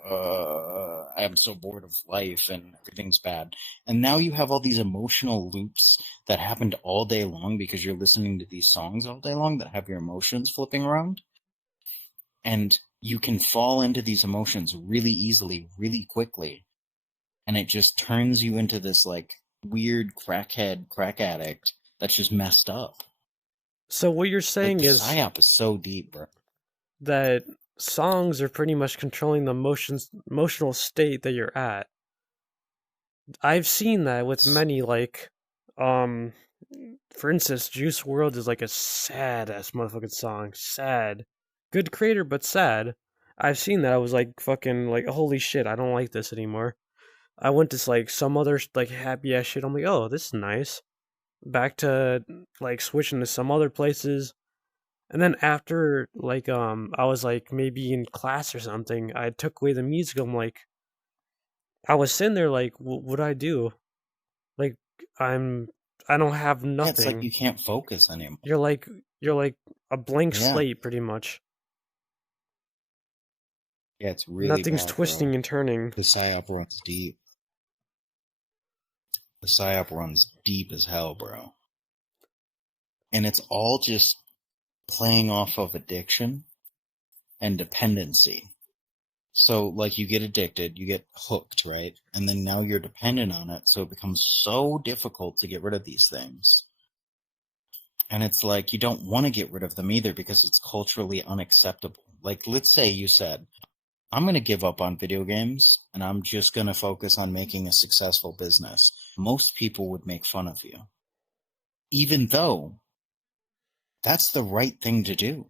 I'm so bored of life and everything's bad. And now you have all these emotional loops that happened all day long because you're listening to these songs all day long that have your emotions flipping around. And you can fall into these emotions really easily, really quickly. And it just turns you into this like weird crackhead, crack addict that's just messed up. So what you're Like saying the is psyop is so deep, bro. that songs are pretty much controlling the emotional state that you're at. I've seen that with many um for instance, Juice World is like a sad ass motherfucking song. Sad. Good creator but sad. I've seen that. I was like fucking like holy shit, I don't like this anymore. I went to like some other like happy ass shit. I'm like, "Oh, this is nice." Back to like switching to some other places. And then after I was like maybe in class or something, I took away the music. I'm like I was sitting there like what I do? Like I'm I don't have Yeah, it's like nothing. you can't focus anymore. You're like you're like a blank Yeah. slate pretty much. Yeah, it's really Nothing's bad, bro. twisting and turning. The psyop runs deep. The psyop runs deep as hell, bro. And it's all just playing off of addiction and dependency. So, like, you get addicted, you get hooked, right? And then now you're dependent on it, so it becomes so difficult to get rid of these things. And it's like you don't want to get rid of them either because it's culturally unacceptable. Like, let's say you said, I'm going to give up on video games and I'm just going to focus on making a successful business. Most people would make fun of you, even though that's the right thing to do.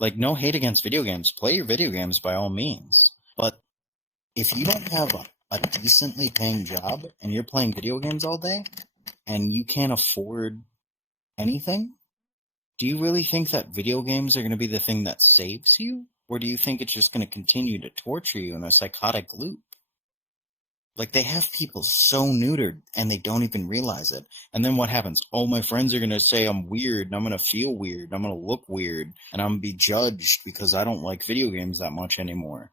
Like, no hate against video games. Play your video games by all means. But if you don't have a decently paying job and you're playing video games all day and you can't afford anything, do you really think that video games are going to be the thing that saves you? Or do you think it's just going to continue to torture you in a psychotic loop? Like, they have people so neutered and they don't even realize it. And then what happens? Oh, my friends are going to say I'm weird and I'm going to feel weird and I'm going to look weird and I'm going to be judged because I don't like video games that much anymore.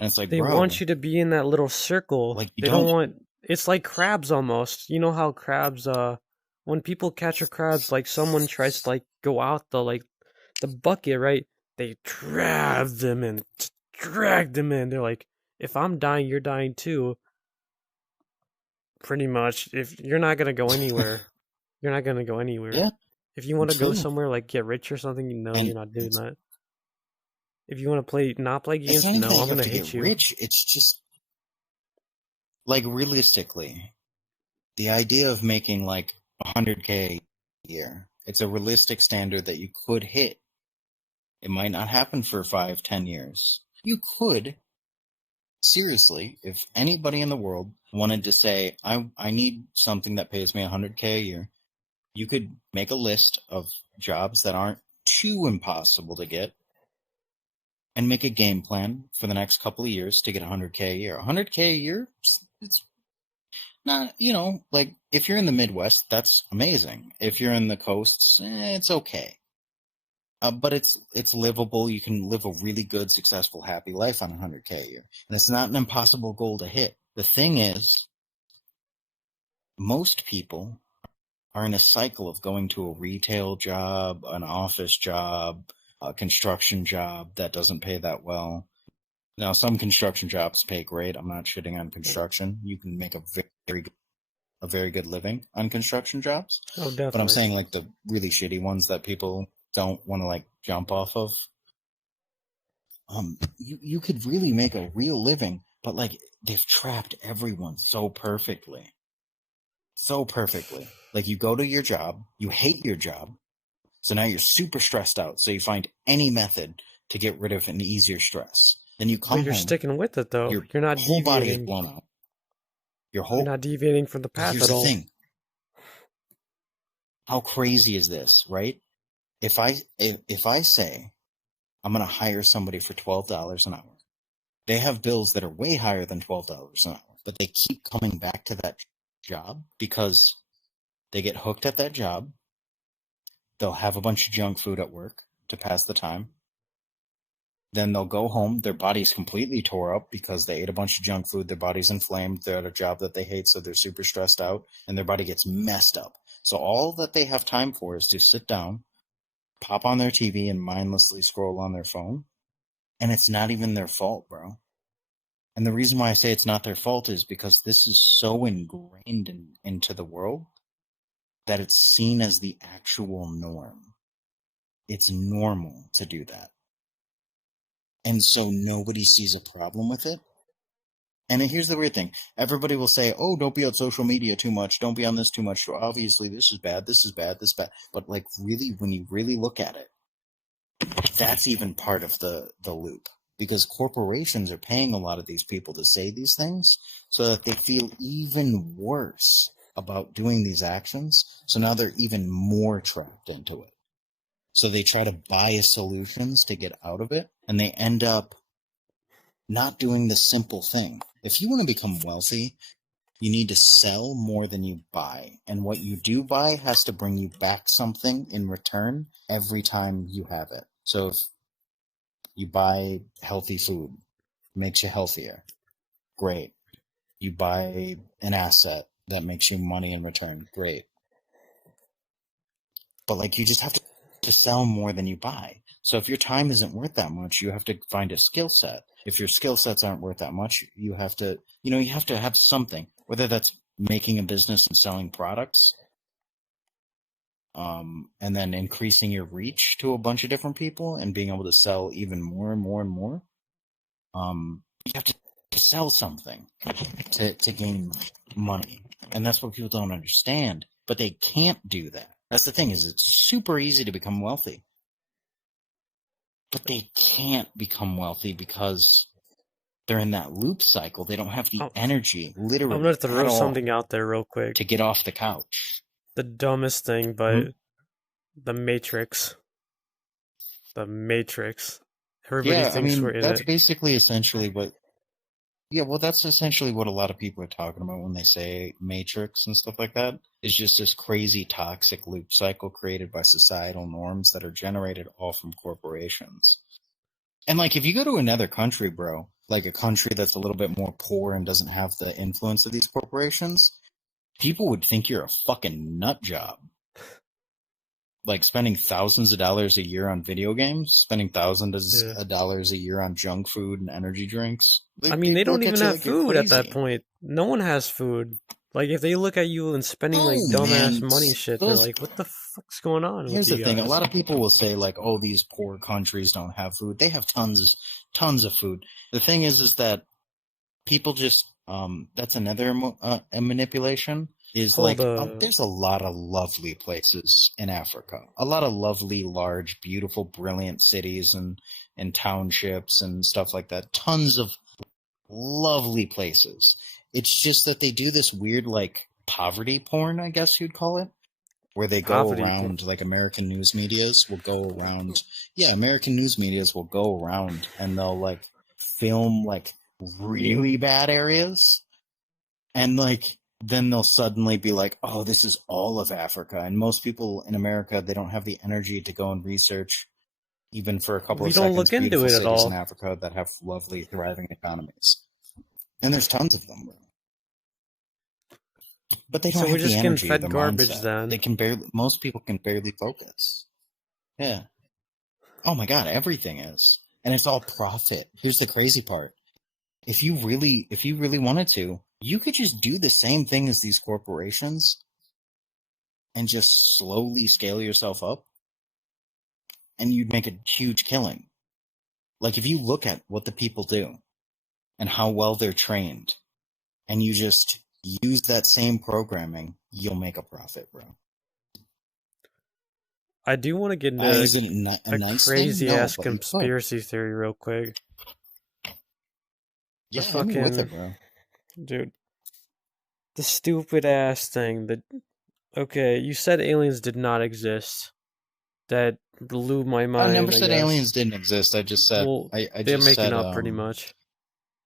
And it's like, They want bro, you to be in that little circle. like, you They don't don't. want it's like crabs almost. You know how crabs when people catch a crabs like someone tries to like go out the bucket, right? They drag them in. They're like, if I'm dying, you're dying too. Pretty much. If you're not gonna go anywhere, you're not gonna go anywhere. Yeah, If you want to go true. somewhere like get rich or something, you know And you're not doing that. If you want to play not play it's games, not even no, that I'm you have gonna to get hit you. rich. It's just, like, realistically, the idea of making like 100K a year, it's a realistic standard that you could hit. It might not happen for 5, 10 years. You could, seriously, if anybody in the world wanted to say, I need something that pays me 100K a year, you could make a list of jobs that aren't too impossible to get and make a game plan for the next couple of years to get 100K a year. 100K a year, it's not, like if you're in the Midwest, that's amazing. If you're in the coasts, it's okay. But it's livable. You can live a really good, successful, happy life on 100K a year. And it's not an impossible goal to hit. The thing is, most people are in a cycle of going to a retail job, an office job, a construction job that doesn't pay that well. Now, some construction jobs pay great. I'm not shitting on construction. You can make a very good living on construction jobs. Oh, But I'm definitely. saying like the really shitty ones that people don't want to like jump off of. You could really make a real living, but like they've trapped everyone so perfectly. So perfectly. Like you go to your job, you hate your job, so now you're super stressed out. So you find any method to get rid of an easier stress. Then you But come you're home, sticking with it though. your You're not whole body is deviating. blown out. Your You're whole not deviating from the But path here's at the all. thing. How crazy is this, right? If I say I'm gonna hire somebody for $12 an hour, they have bills that are way higher than $12 an hour, but they keep coming back to that job because they get hooked at that job. They'll have a bunch of junk food at work to pass the time. Then they'll go home, their body's completely tore up because they ate a bunch of junk food, their body's inflamed, they're at a job that they hate, so they're super stressed out, and their body gets messed up. So all that they have time for is to sit down, pop on their TV, and mindlessly scroll on their phone. And it's not even their fault, bro. And the reason why I say it's not their fault is because this is so ingrained into the world that it's seen as the actual norm. It's normal to do that. And so nobody sees a problem with it. And here's the weird thing. Everybody will say, oh, don't be on social media too much. Don't be on this too much. Obviously, this is bad. This is bad. This is bad. But like really, when you really look at it, that's even part of the loop. Because corporations are paying a lot of these people to say these things so that they feel even worse about doing these actions. So now they're even more trapped into it. So they try to buy solutions to get out of it, and they end up not doing the simple thing. If you want to become wealthy, you need to sell more than you buy. And what you do buy has to bring you back something in return every time you have it. So if you buy healthy food, makes you healthier. Great. You buy an asset that makes you money in return. Great. But like you just have to sell more than you buy. So if your time isn't worth that much, you have to find a skill set. If your skill sets aren't worth that much, you have to, you have to have something, whether that's making a business and selling products, and then increasing your reach to a bunch of different people and being able to sell even more and more and more. You have to sell something to gain money. And that's what people don't understand. But they can't do that. That's the thing, is it's super easy to become wealthy. But they can't become wealthy because they're in that loop cycle. They don't have the Oh, energy, I'm literally, gonna at throw all something out there real quick. to get off the couch. The dumbest thing, Hmm? but the Matrix. The Matrix. Everybody Yeah, I thinks we're mean, in that's it. basically essentially what. Yeah, well, that's essentially what a lot of people are talking about when they say Matrix and stuff like that. Is just this crazy toxic loop cycle created by societal norms that are generated all from corporations. And like, if you go to another country, bro, like a country that's a little bit more poor and doesn't have the influence of these corporations, people would think you're a fucking nut job. Like spending thousands of dollars a year on video games, spending thousands Yeah. of dollars a year on junk food and energy drinks. I Like, mean, they people don't look at even you have like you're food at that crazy. point. No one has food. Like, if they look at you and spending, No, like, dumbass man. money shit, they're Those. like, what the fuck's going on with Here's the you thing. A guys? lot of people will say like, "Oh, these poor countries don't have food." They have tons of food. The thing is that people just that's another manipulation is Hold like up. there's a lot of lovely places in Africa, a lot of lovely, large, beautiful, brilliant cities and townships and stuff like that, tons of lovely places. It's just that they do this weird like poverty porn, I guess you'd call it, where they go poverty. around, like American news medias will go around. Yeah, American news medias will go around and they'll like film like really bad areas, and like then they'll suddenly be like, "Oh, this is all of Africa." And most people in America, they don't have the energy to go and research, even for a couple We of don't seconds, look into beautiful it at cities in all. Africa that have lovely, thriving economies. And there's tons of them. But they don't So we're have the just getting energy, fed the garbage mindset. They then. can barely, most people can barely focus. Yeah. Oh my God, everything is. And it's all profit. Here's the crazy part. If you really wanted to, you could just do the same thing as these corporations and just slowly scale yourself up, and you'd make a huge killing. Like if you look at what the people do and how well they're trained, and you just use that same programming, you'll make a profit, bro. I do want to get into Is it a a nice thing? crazy No, ass but you could. conspiracy theory real quick. The Yeah, hit me with fucking it, bro. dude, the stupid ass thing that okay, you said aliens did not exist. That blew my I never mind, I said aliens guess. didn't exist. I just said Well, I they're just making said up pretty much.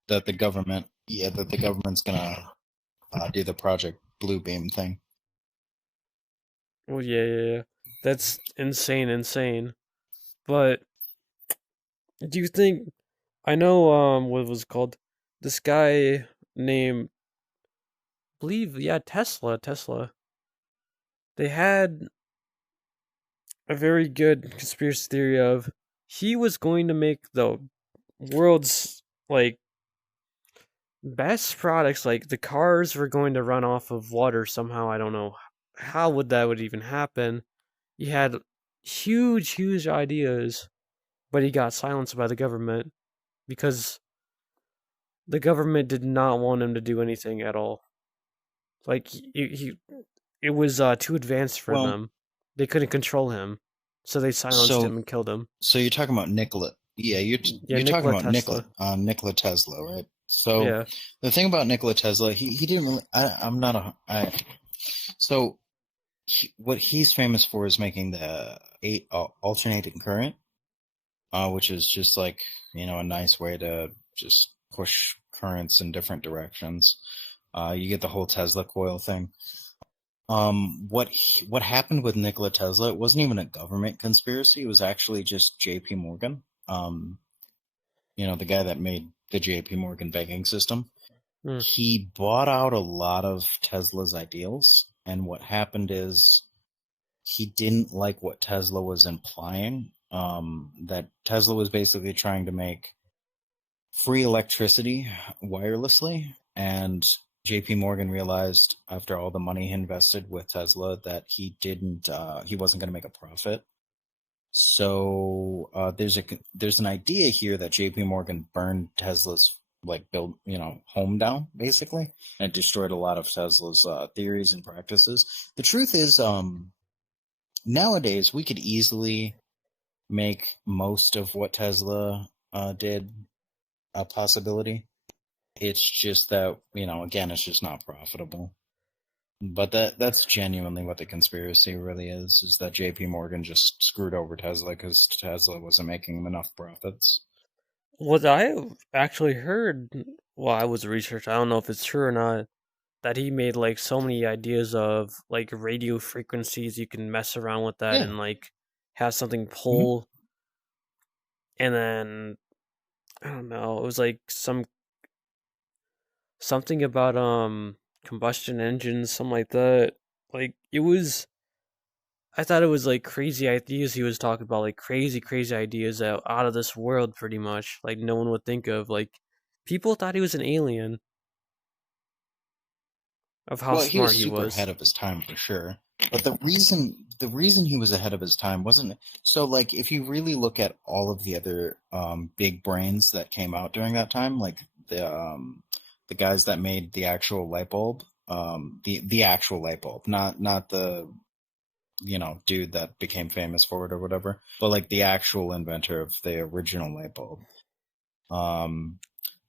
that the government, yeah, that the government's gonna do the Project Bluebeam thing. Well, yeah. That's insane. But do you think I know what was it called this guy named I believe yeah Tesla. They had a very good conspiracy theory of he was going to make the world's like best products, like the cars were going to run off of water somehow. I don't know how would even happen. He had huge ideas, but he got silenced by the government because the government did not want him to do anything at all. Like it was too advanced for Well, them. They couldn't control him, so they silenced him so and killed him. so you're talking about Nikola? Yeah, Yeah, you're talking Nikola about Tesla. Nikola Tesla, right? So Yeah. the thing about Nikola Tesla, he didn't really. I'm not a. So what he's famous for is making the alternating current, which is just like a nice way to just push currents in different directions. You get the whole Tesla coil thing. What happened with Nikola Tesla? It wasn't even a government conspiracy. It was actually just J.P. Morgan. The guy that made the J.P. Morgan banking system. Hmm. He bought out a lot of Tesla's ideals, and what happened is he didn't like what Tesla was implying. That Tesla was basically trying to make free electricity wirelessly, and JP Morgan realized after all the money he invested with Tesla that he wasn't going to make a profit. So there's an idea here that JP Morgan burned Tesla's home down basically, and destroyed a lot of Tesla's theories and practices. The truth is, nowadays we could easily make most of what Tesla did a possibility. It's just that, again, it's just not profitable. But that's genuinely what the conspiracy really is that JP Morgan just screwed over Tesla because Tesla wasn't making them enough profits. What I actually heard while I was researching, I don't know if it's true or not, that he made like so many ideas of like radio frequencies you can mess around with that Yeah. and like have something Mhm. pull, and then I don't know, it was like something about combustion engines, something like that. Like it was I thought it was like crazy ideas he was talking about, like crazy ideas out of this world pretty much. Like no one would think of. Like people thought he was an alien of how Well, he was smart he super was. ahead of his time for sure. But the reason he was ahead of his time wasn't so like if you really look at all of the other big brains that came out during that time, like the guys that made the actual light bulb, the actual light bulb, not the dude that became famous for it or whatever, but like the actual inventor of the original light bulb. Um,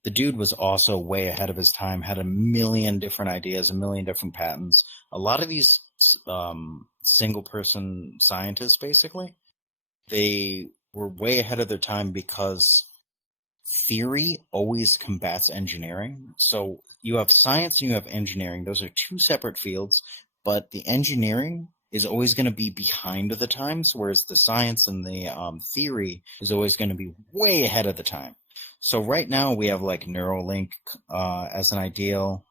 the dude was also way ahead of his time, had a million different ideas, a million different patents. A lot of these single person scientists, basically. They were way ahead of their time because theory always combats engineering. So you have science and you have engineering. Those are two separate fields, but the engineering is always going to be behind the times, whereas the science and the theory is always going to be way ahead of the time. So right now we have like Neuralink as an ideal,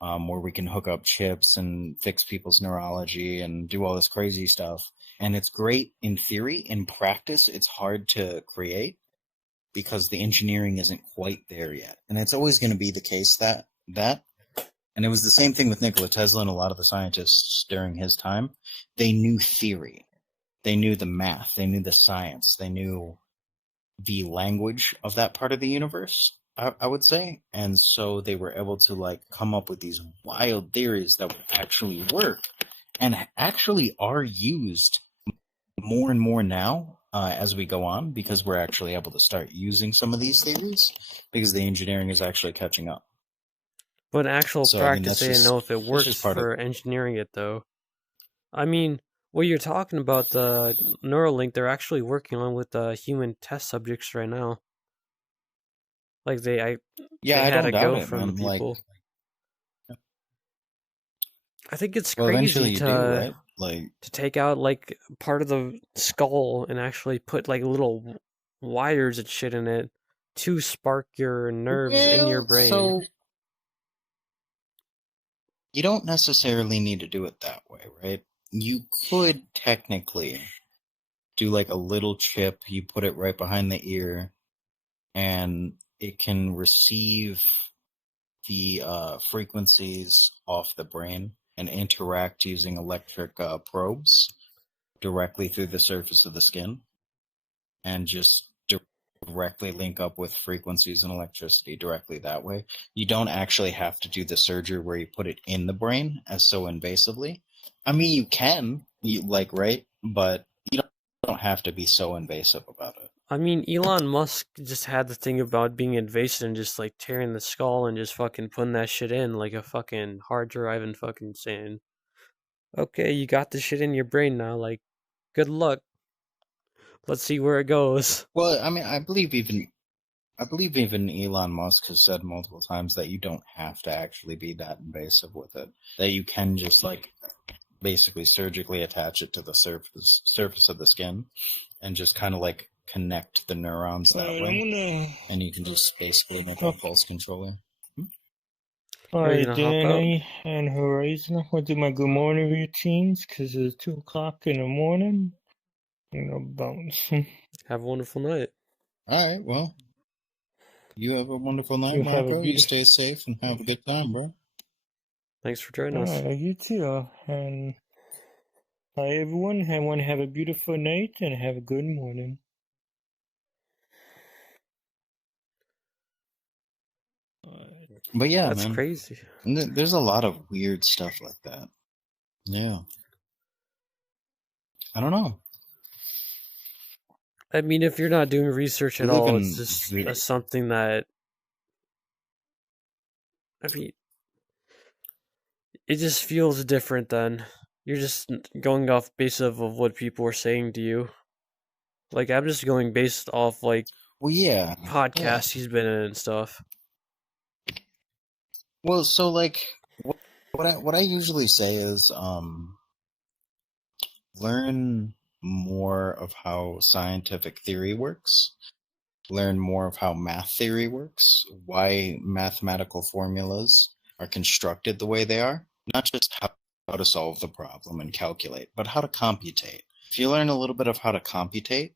where we can hook up chips and fix people's neurology and do all this crazy stuff. And it's great in theory. In practice, it's hard to create because the engineering isn't quite there yet. And it's always going to be the case that and it was the same thing with Nikola Tesla and a lot of the scientists during his time. They knew theory. They knew the math, they knew the science, they knew the language of that part of the universe, I would say. And so they were able to like come up with these wild theories that would actually work and actually are used more and more now as we go on, because we're actually able to start using some of these theories because the engineering is actually catching up. But in actual So I mean, practice, they didn't know if it that's worked just part of for engineering it, though. I mean, what you're talking about, the Neuralink, they're actually working on with human test subjects right now. Like they yeah, I had don't a doubt go it, from the man. Like, people. I think it's well, eventually crazy you do, right? Like, to take out like part of the skull and actually put like little wires and shit in it to spark your nerves in your well, brain. so you don't necessarily need to do it that way, right? You could technically do like a little chip, you put it right behind the ear, and it can receive the frequencies off the brain and interact using electric probes directly through the surface of the skin and just directly link up with frequencies and electricity directly that way. You don't actually have to do the surgery where you put it in the brain as so invasively. I mean, you can, right? But you don't have to be so invasive about it. I mean, Elon Musk just had the thing about being invasive and just like tearing the skull and just fucking putting that shit in like a fucking hard drive and fucking saying, okay, you got the shit in your brain now, like, good luck. Let's see where it goes. Well, I mean, I believe even Elon Musk has said multiple times that you don't have to actually be that invasive with it. That you can just like basically surgically attach it to the surface of the skin and just kind of like connect the neurons that way. And you can just basically make a pulse controller. Alright, Danny and Horizon, I'm gonna do my good morning routines because it's 2 o'clock in the morning. Bounce. Have a wonderful night. Alright, well. You have a wonderful night, Marco. You stay safe and have a good time, bro. Thanks for joining us. You too. And hi, everyone. I want to have a beautiful night and have a good morning. But yeah, that's man. Crazy. There's a lot of weird stuff like that. Yeah. I don't know. I mean, if you're not doing research at all, it's just something that, I mean, it just feels different then. You're just going off based of what people are saying to you. Like, I'm just going based off, like, podcasts he's been in and stuff. Well, so, like, what I usually say is, learn more of how scientific theory works. Learn more of how math theory works, why mathematical formulas are constructed the way they are. Not just how to solve the problem and calculate, but how to computate. If you learn a little bit of how to computate,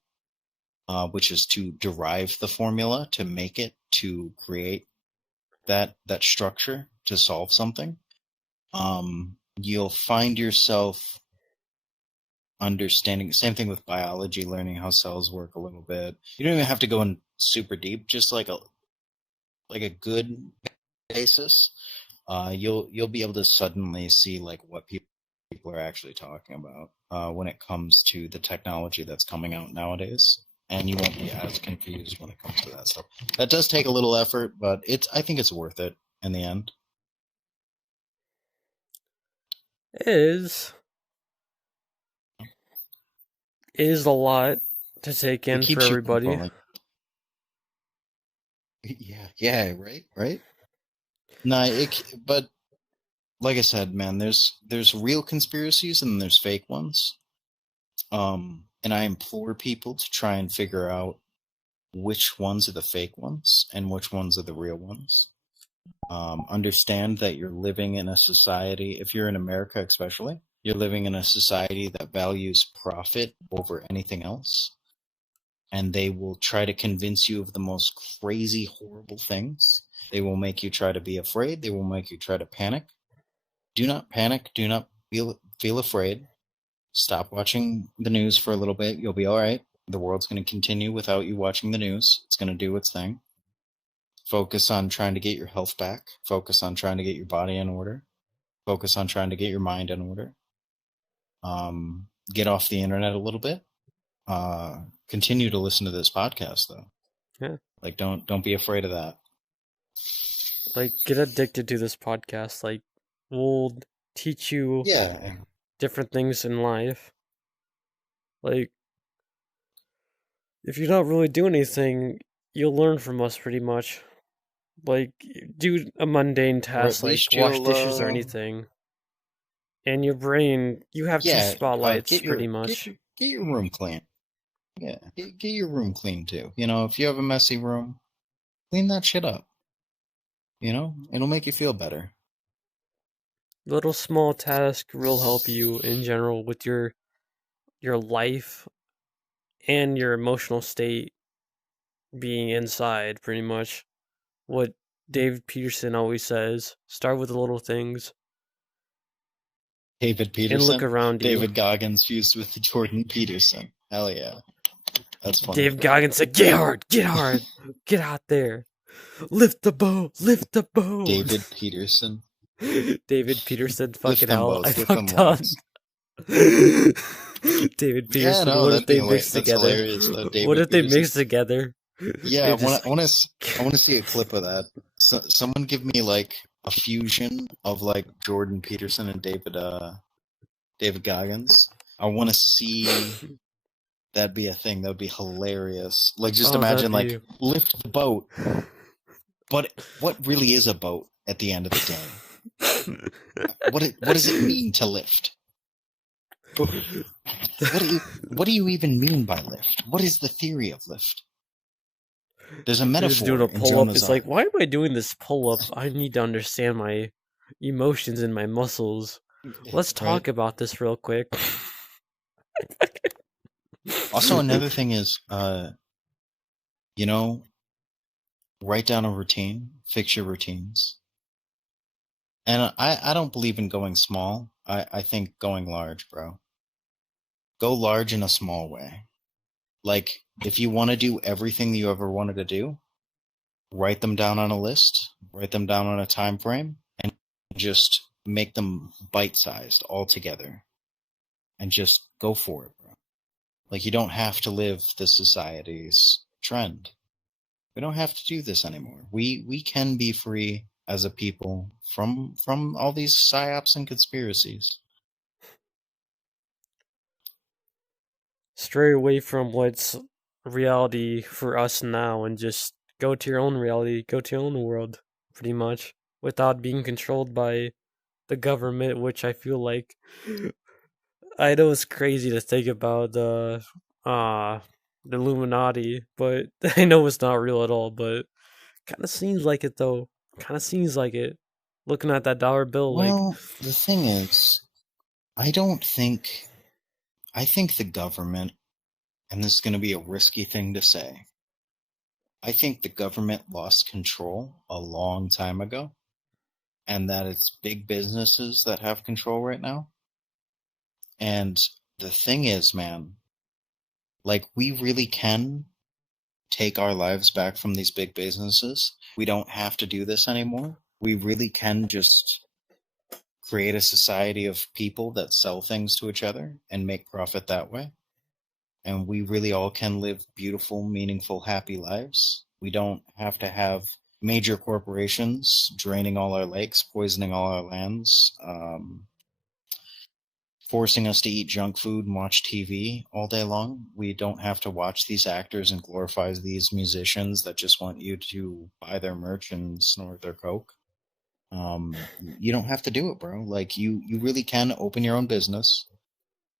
which is to derive the formula, to make it, to create that structure to solve something, you'll find yourself understanding. Same thing with biology, learning how cells work a little bit. You don't even have to go in super deep, just like a good basis. You'll be able to suddenly see like what people are actually talking about when it comes to the technology that's coming out nowadays, and you won't be as confused when it comes to that stuff. That does take a little effort, but I think it's worth it in the end. It is. is a lot to take It in for keeps you from everybody. falling. Yeah, yeah, right. No, but like I said, man, there's real conspiracies and there's fake ones. And I implore people to try and figure out which ones are the fake ones and which ones are the real ones. Understand that you're living in a society, if you're in America especially, you're living in a society that values profit over anything else. And they will try to convince you of the most crazy, horrible things. They will make you try to be afraid. They will make you try to panic. Do not panic. Do not feel afraid. Stop watching the news for a little bit. You'll be all right. The world's going to continue without you watching the news. It's going to do its thing. Focus on trying to get your health back. Focus on trying to get your body in order. Focus on trying to get your mind in order. Get off the internet a little bit. Continue to listen to this podcast though. Yeah. Like don't be afraid of that. Like, get addicted to this podcast. Like, we'll teach you Yeah. different things in life. Like, if you're not really doing anything, you'll learn from us pretty much. Like, do a mundane Or at task like least wash you'll dishes or anything. And your brain, you have two spotlights pretty much. get your room clean. Yeah, get your room clean too. You know, if you have a messy room, clean that shit up. You know, it'll make you feel better. Little small tasks will help you in general with your life and your emotional state being inside pretty much. What David Peterson always says, start with the little things David and look Peterson, around you. David Goggins fused with Jordan Peterson. Hell yeah, that's funny. Dave Goggins said, get hard, get out there. Lift the boat, lift the boat. David Peterson. David Peterson, fucking Lift them hell. both. I Lift them fucked up. loads. David Yeah, Peterson, no, what if they mix that's together? hilarious. Though, David What if they Peterson. mix together? Yeah, They I just- want to see a clip of that. So, someone give me like a fusion of like Jordan Peterson and David Goggins. I want to see that be a thing. That would be hilarious. Like, just Oh, imagine that'd like lift the boat. But what really is a boat at the end of the day? What does it mean to lift? What do you even mean by lift? What is the theory of lift? There's a They're metaphor. just doing a in pull up. Jonah's It's like, Ark. why am I doing this pull up? I need to understand my emotions and my muscles. Let's talk about this real quick. Also, another thing is, you know, write down a routine, fix your routines. And I don't believe in going small. I think going large, bro. Go large in a small way. Like, if you want to do everything you ever wanted to do, write them down on a list, write them down on a time frame, and just make them bite-sized all together. And just go for it, bro. Like, you don't have to live the society's trend. We don't have to do this anymore. We can be free as a people from all these psyops and conspiracies. Stray away from what's reality for us now and just go to your own reality, go to your own world, pretty much, without being controlled by the government, which I feel like I know it's crazy to think about the Illuminati, but I know it's not real at all, but kind of seems like it though. Kind of seems like it. Looking at that dollar bill, Well, the thing is, I think the government, and this is going to be a risky thing to say, I think the government lost control a long time ago, and that it's big businesses that have control right now. And the thing is, man, like, we really can take our lives back from these big businesses. We don't have to do this anymore. We really can just create a society of people that sell things to each other and make profit that way. And we really all can live beautiful, meaningful, happy lives. We don't have to have major corporations draining all our lakes, poisoning all our lands, forcing us to eat junk food and watch TV all day long. We don't have to watch these actors and glorify these musicians that just want you to buy their merch and snort their coke. You don't have to do it, bro. Like you really can open your own business,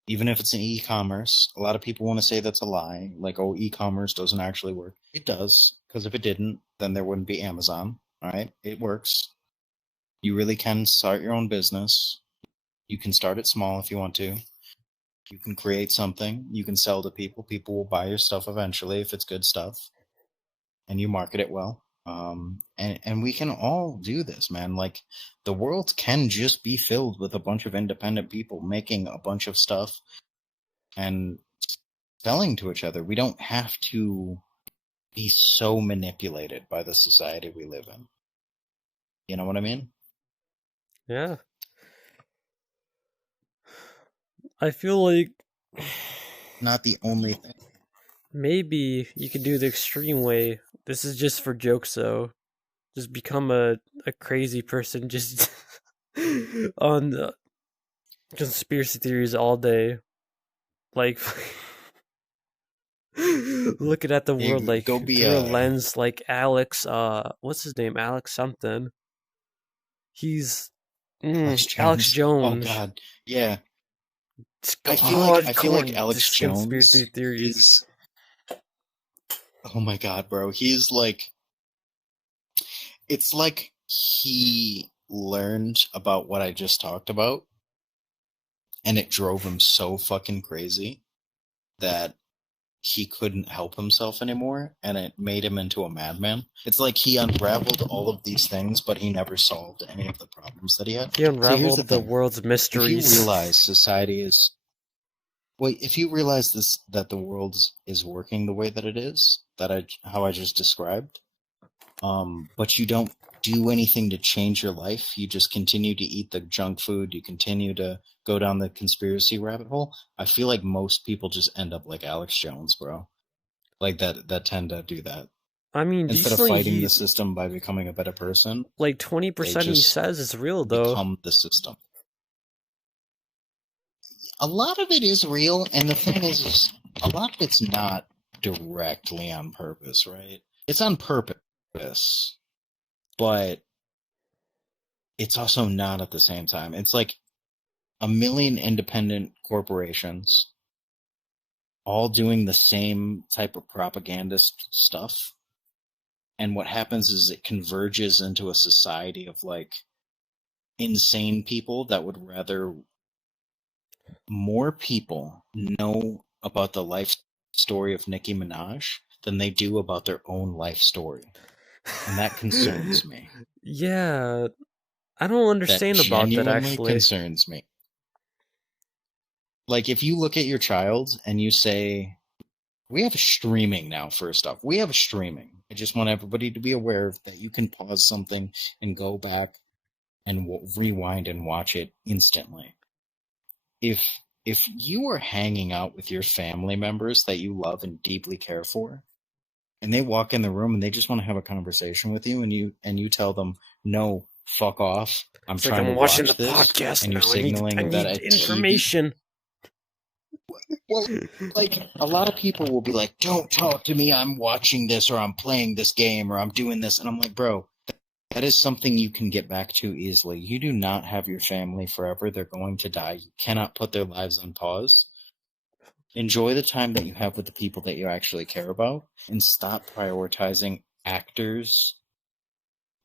even if it's in e-commerce. A lot of people want to say that's a lie. Like, oh, e-commerce doesn't actually work. It does, because if it didn't, then there wouldn't be Amazon. All right, it works. You really can start your own business. You can start it small if you want to. You can create something. You can sell to people. People will buy your stuff eventually if it's good stuff, and you market it well. And we can all do this, man. Like, the world can just be filled with a bunch of independent people making a bunch of stuff and selling to each other. We don't have to be so manipulated by the society we live in. You know what I mean? Yeah. I feel like Not the only thing. maybe you could do the extreme way. This is just for jokes, though. Just become a crazy person, just on the conspiracy theories all day. Like, looking at the world like Go be through a lens like Alex, what's his name? Alex something. He's Alex Jones. Oh God, yeah. I feel like Alex Jones conspiracy theories. is. Oh my God, bro. He's like. It's like he learned about what I just talked about, and it drove him so fucking crazy that he couldn't help himself anymore, and it made him into a madman. It's like he unraveled all of these things, but he never solved any of the problems that he had. He unraveled the the world's mysteries. If you realize society is... Well, if you realize this, that the world is working the way that it is, how I just described, but you don't do anything to change your life, you just continue to eat the junk food, you continue to go down the conspiracy rabbit hole, I feel like most people just end up like Alex Jones, bro. Like that tend to do that. I mean, Instead of fighting the system by becoming a better person, like 20% he says is real, though. Become the system. A lot of it is real, and the thing is a lot of it's not directly on purpose, right? It's on purpose, but it's also not at the same time. It's like a million independent corporations all doing the same type of propagandist stuff. And what happens is it converges into a society of like insane people that would rather more people know about the life story of Nicki Minaj than they do about their own life story. And that concerns me. Yeah, I don't understand about that, actually. Concerns me. Like, if you look at your child and you say, we have streaming now, first off. We have streaming. I just want everybody to be aware that you can pause something and go back and rewind and watch it instantly. If you are hanging out with your family members that you love and deeply care for, and they walk in the room and they just want to have a conversation with you, and you tell them, no, fuck off, I'm it's trying like I'm to watching watch the this, podcast and now. you're signaling I need that information. Well, like, a lot of people will be like, don't talk to me, I'm watching this, or I'm playing this game, or I'm doing this, and I'm like, bro, that is something you can get back to easily. You do not have your family forever. They're going to die. You cannot put their lives on pause. Enjoy the time that you have with the people that you actually care about, and stop prioritizing actors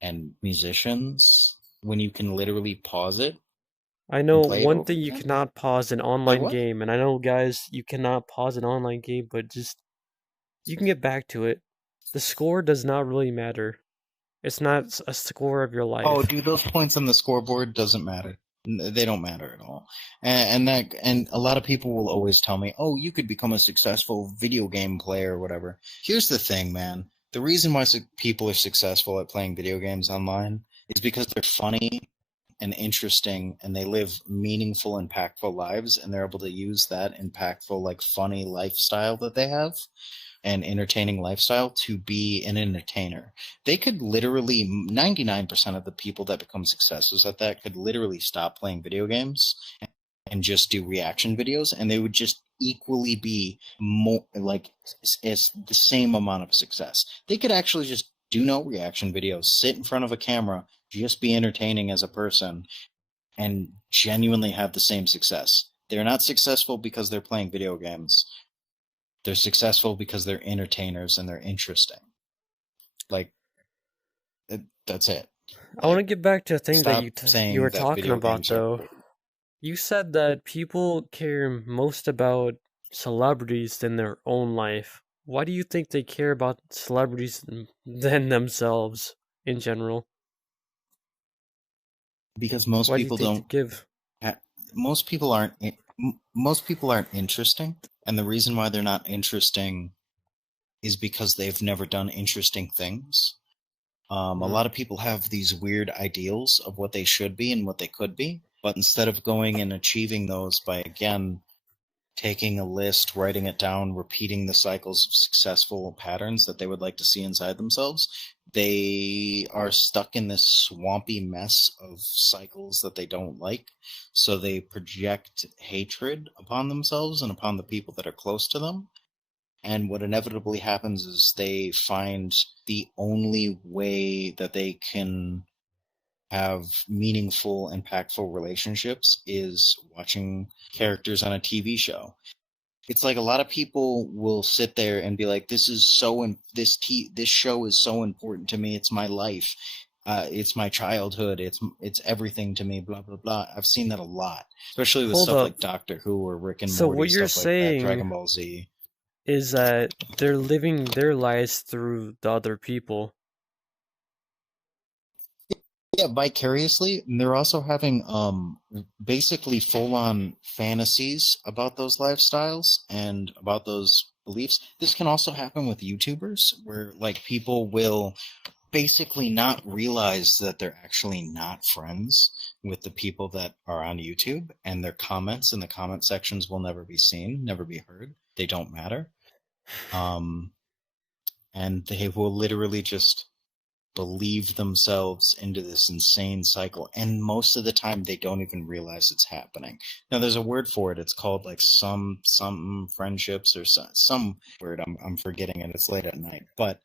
and musicians when you can literally pause it. I know one thing you cannot pause an online game, and I know, guys, you cannot pause an online game, but just, you can get back to it. The score does not really matter. It's not a score of your life. Oh, dude, those points on the scoreboard doesn't matter. They don't matter at all. And a lot of people will always tell me, oh, you could become a successful video game player or whatever. Here's the thing, man. The reason why people are successful at playing video games online is because they're funny and interesting, and they live meaningful, impactful lives, and they're able to use that impactful, like, funny lifestyle that they have and entertaining lifestyle to be an entertainer. They could literally, 99% of the people that become successes at that could literally stop playing video games and just do reaction videos, and they would just equally be more like as the same amount of success. They could actually just do no reaction videos, sit in front of a camera, just be entertaining as a person, and genuinely have the same success. They're not successful because they're playing video games. They're successful because they're entertainers and they're interesting. Like, that's it. I want to Like, get back to a thing that stop you were saying that talking video about games are. though. You said that people care most about celebrities than their own life. Why do you think they care about celebrities than themselves in general? Because most Why do you people think they don't. give? Most people aren't. Most people aren't interesting, and the reason why they're not interesting is because they've never done interesting things. A Mm. lot of people have these weird ideals of what they should be and what they could be, but instead of going and achieving those by, again, taking a list, writing it down, repeating the cycles of successful patterns that they would like to see inside themselves, they are stuck in this swampy mess of cycles that they don't like. So they project hatred upon themselves and upon the people that are close to them. And what inevitably happens is they find the only way that they can have meaningful, impactful relationships is watching characters on a TV show. It's like a lot of people will sit there and be like, "This is this show is so important to me. It's my life. It's my childhood. It's everything to me." Blah blah blah. I've seen that a lot, especially with Hold stuff up. like Doctor Who or Rick and So Morty, what you're stuff like that. saying Dragon Ball Z. is that they're living their lives through the other people. Yeah, vicariously. And they're also having basically full on fantasies about those lifestyles and about those beliefs. This can also happen with YouTubers where like people will basically not realize that they're actually not friends with the people that are on YouTube, and their comments in the comment sections will never be seen, never be heard. They don't matter. Um and they will literally just believe themselves into this insane cycle, and most of the time they don't even realize it's happening. Now there's a word for it. It's called like some friendships or some word. I'm forgetting it. It's late at night. But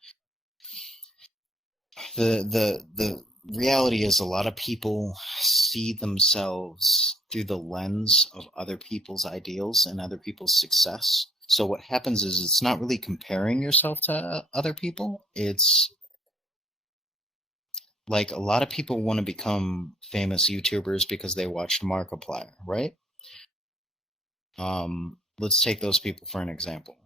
the reality is a lot of people see themselves through the lens of other people's ideals and other people's success. So what happens is it's not really comparing yourself to other people. It's like a lot of people want to become famous YouTubers because they watched Markiplier, right? Let's take those people for an example.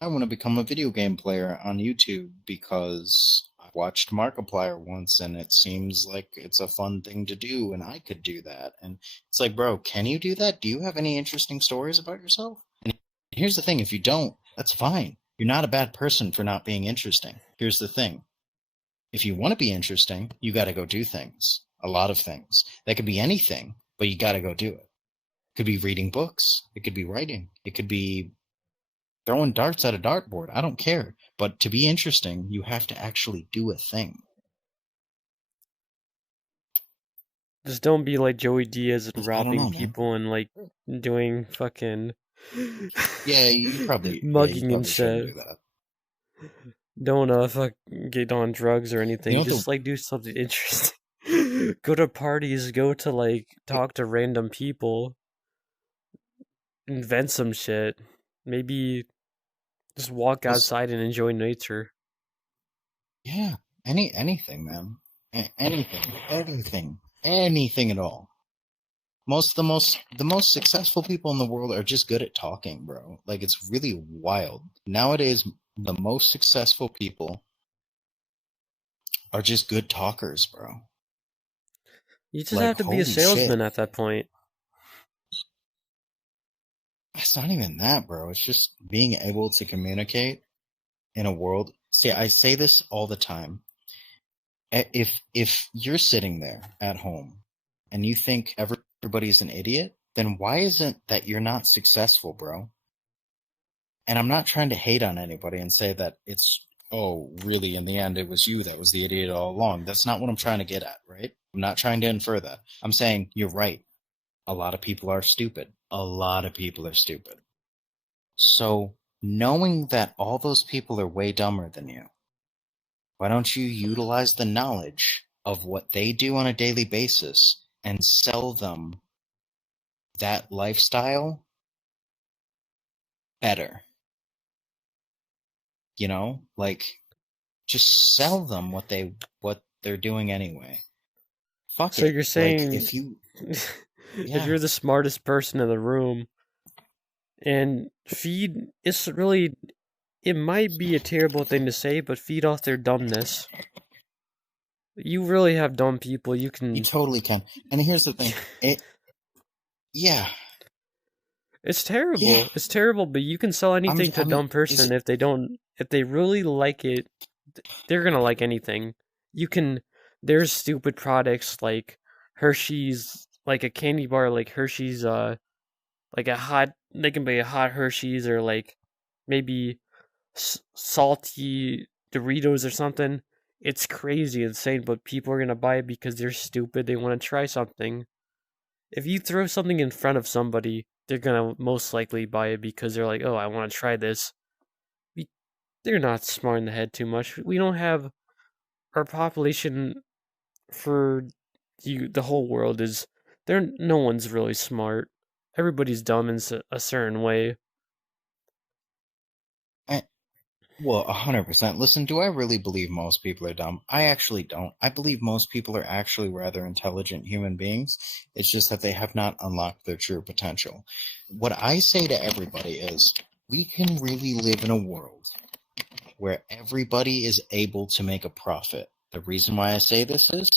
I want to become a video game player on YouTube because I watched Markiplier once and it seems like it's a fun thing to do and I could do that. And it's like, bro, can you do that? Do you have any interesting stories about yourself? And here's the thing, if you don't, that's fine. You're not a bad person for not being interesting. Here's the thing. If you want to be interesting, you got to go do things. A lot of things. That could be anything, but you got to go do it. It could be reading books. It could be writing. It could be throwing darts at a dartboard. I don't care. But to be interesting, you have to actually do a thing. Just don't be like Joey Diaz and I don't robbing know, man. people and like doing fucking Yeah, you probably mugging and shouldn't shit. do that. Don't get on drugs or You anything. know Just like do something interesting. Go to parties, go to like talk to random people, invent some shit. Maybe just walk because outside and enjoy nature. yeah, anything, man. Anything at all. The most successful people in the world are just good at talking, bro. Like it's really wild. Nowadays, the most successful people are just good talkers, bro. You just Like have to be a holy shit. salesman at that point. It's not even that, bro. It's just being able to communicate in a world. See, I say this all the time. If you're sitting there at home and you think everybody's an idiot, then why isn't that you're not successful, bro? And I'm not trying to hate on anybody and say that it's, oh, really, in the end, it was you that was the idiot all along. That's not what I'm trying to get at, right? I'm not trying to infer that. I'm saying you're right. A lot of people are stupid. A lot of people are stupid. So, knowing that all those people are way dumber than you, why don't you utilize the knowledge of what they do on a daily basis and sell them that lifestyle better? You know, like just sell them what they're doing anyway. Fuck So it. you're Like saying if you if yeah, you're the smartest person in the room and feed, it's really, it might be a terrible thing to say, but feed off their dumbness. You really have dumb people. You you can. totally can. And here's the thing. Yeah. It's Yeah. terrible. It's terrible, but you can sell anything to a I'm dumb is person it if they don't, if they really like it, they're gonna like anything. You can, there's stupid products like Hershey's, like a candy bar like Hershey's, like a hot, they can be a hot Hershey's or like maybe salty Doritos or something. It's crazy insane, but people are gonna buy it because they're stupid. They want to try something. If you throw something in front of somebody, they're gonna most likely buy it because they're like, "Oh, I want to try this." We, they're not smart in the head too much. We don't have our population for the whole world is there. No one's really smart. Everybody's dumb in a certain way. eh, well, 100%. Listen, do I really believe most people are dumb? I actually don't. I believe most people are actually rather intelligent human beings. It's just that they have not unlocked their true potential. What I say to everybody is we can really live in a world where everybody is able to make a profit. The reason why I say this is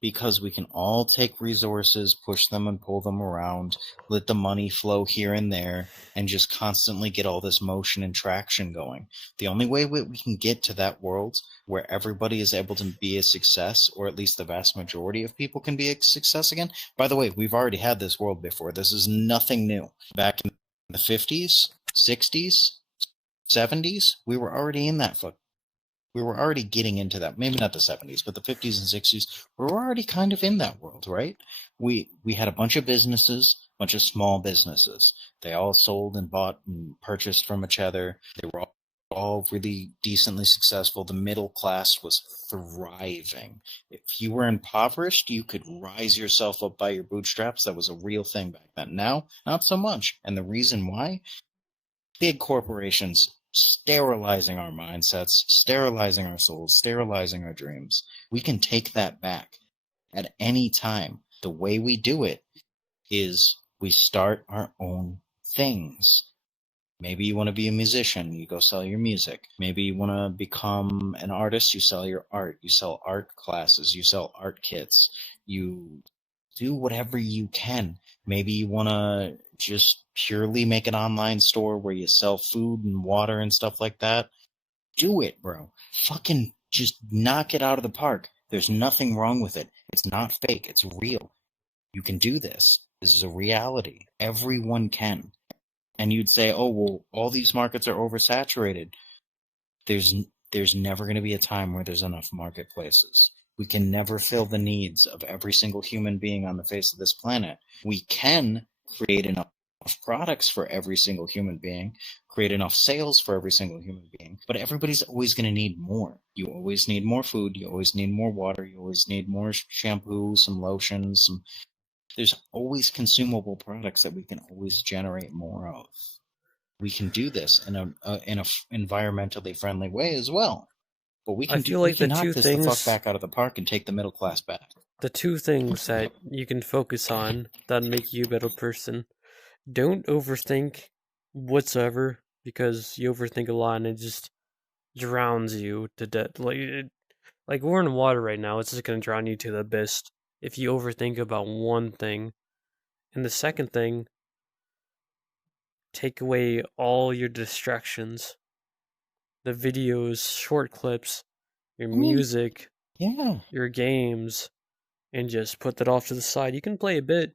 because we can all take resources, push them and pull them around, let the money flow here and there, and just constantly get all this motion and traction going. The only way we can get to that world where everybody is able to be a success, or at least the vast majority of people can be a success again. By the way, we've already had this world before. This is nothing new. Back in the 50s, 60s, 70s, we were already getting into that. Maybe not the 70s, but the 50s and 60s, we were already kind of in that world, right? We had a bunch of businesses, a bunch of small businesses. They all sold and bought and purchased from each other. They were all really decently successful. The middle class was thriving. If you were impoverished, you could rise yourself up by your bootstraps. That was a real thing back then. Now, not so much. And the reason why, big corporations sterilizing our mindsets, sterilizing our souls, sterilizing our dreams. We can take that back at any time. The way we do it is we start our own things. Maybe you want to be a musician, you go sell your music. Maybe you want to become an artist, you sell your art. You sell art classes, you sell art kits. You do whatever you can. Maybe you want to just purely make an online store where you sell food and water and stuff like that. Do it, bro. Fucking just knock it out of the park. There's nothing wrong with it. It's not fake, it's real. You can do this. This is a reality. Everyone can. And you'd say, oh, well, all these markets are oversaturated. There's there's never going to be a time where there's enough marketplaces. We can never fill the needs of every single human being on the face of this planet. We can create enough products for every single human being, create enough sales for every single human being, but everybody's always going to need more. You always need more food, you always need more water, you always need more shampoo, some lotions, there's always consumable products that we can always generate more of. We can do this in a environmentally friendly way as well. But I feel we like can knock this the fuck back out of the park and take the middle class back. the two things that you can focus on that make you a better person. Don't overthink whatsoever because you overthink a lot and it just drowns you to death. Like we're in water right now. It's just gonna drown you to the abyss if you overthink about one thing. And the second thing, take away all your distractions, the videos, short clips, your I mean, music, yeah. your games, and just put that off to the side. You can play a bit,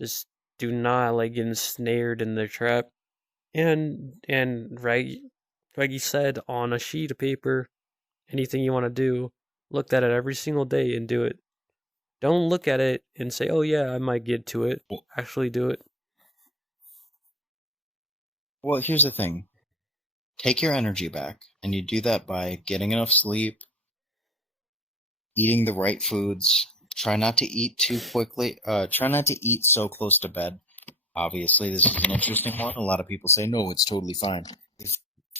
just do not like get ensnared in their trap. And right, like you said, on a sheet of paper, anything you want to do, look at it every single day and do it. Don't look at it and say, "Oh yeah, I might get to it." Well, Actually do it. well, here's the thing. Take your energy back, and you do that by getting enough sleep, eating the right foods. Try not to eat too quickly. Try not to eat so close to bed. Obviously, this is an interesting one. A lot of people say, no, it's totally fine. If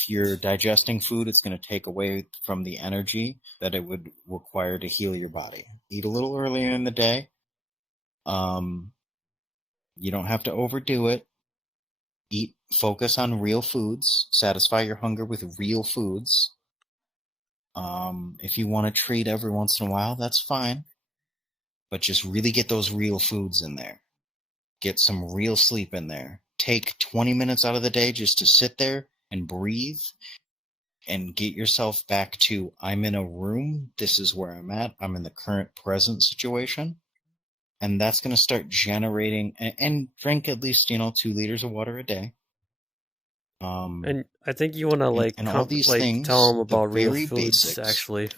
you're digesting food, it's going to take away from the energy that it would require to heal your body. Eat a little earlier in the day. Um, you don't have to overdo it. Eat, focus on real foods. Satisfy your hunger with real foods. If you want to treat every once in a while, that's fine. But just really get those real foods in there. Get some real sleep in there. Take 20 minutes out of the day just to sit there and breathe and get yourself back to, I'm in a room, this is where I'm at, I'm in the current present situation. And that's going to start generating, and drink at least, 2 liters of water a day. And I think you want to And all these tell things, them the about real very foods. basics. Actually,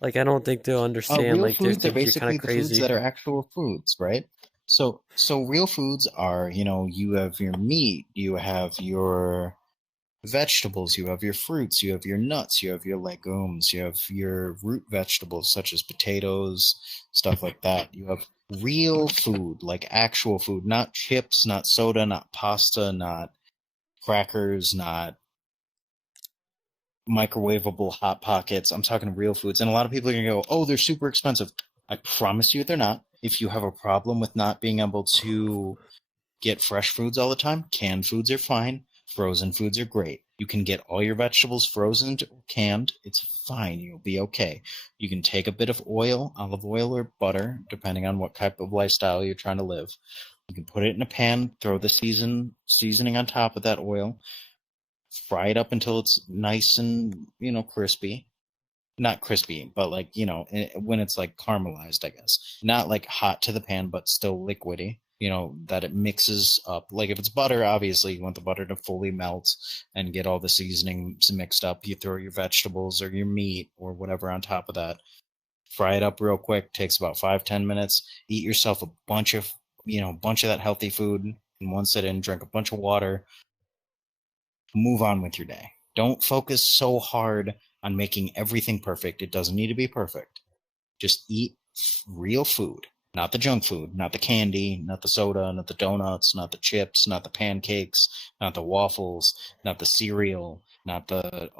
like I don't think they'll understand. Real Like they foods are think you're kind basically of the foods crazy. that are actual foods, right? So real foods are, you have your meat, you have your vegetables, you have your fruits, you have your nuts, you have your legumes, you have your root vegetables such as potatoes, stuff like that. You have real food, like actual food, not chips, not soda, not pasta, not crackers, not microwavable hot pockets. I'm talking real foods. And a lot of people are going to go, oh, they're super expensive. I promise you they're not. If you have a problem with not being able to get fresh foods all the time, canned foods are fine. Frozen foods are great. You can get all your vegetables frozen or canned. It's fine. You'll be okay. You can take a bit of oil, olive oil or butter, depending on what type of lifestyle you're trying to live. You can put it in a pan, throw the seasoning on top of that oil, fry it up until it's nice and, crispy. Not crispy, but like, when it's like caramelized, I guess. Not like hot to the pan, but still liquidy, that it mixes up. Like if it's butter, obviously you want the butter to fully melt and get all the seasonings mixed up. You throw your vegetables or your meat or whatever on top of that. Fry it up real quick, takes about 5-10 minutes. Eat yourself a bunch of, bunch of that healthy food in one sitting, drink a bunch of water, move on with your day. Don't focus so hard on making everything perfect. It doesn't need to be perfect. Just eat real food, not the junk food, not the candy, not the soda, not the donuts, not the chips, not the pancakes, not the waffles, not the cereal, not the,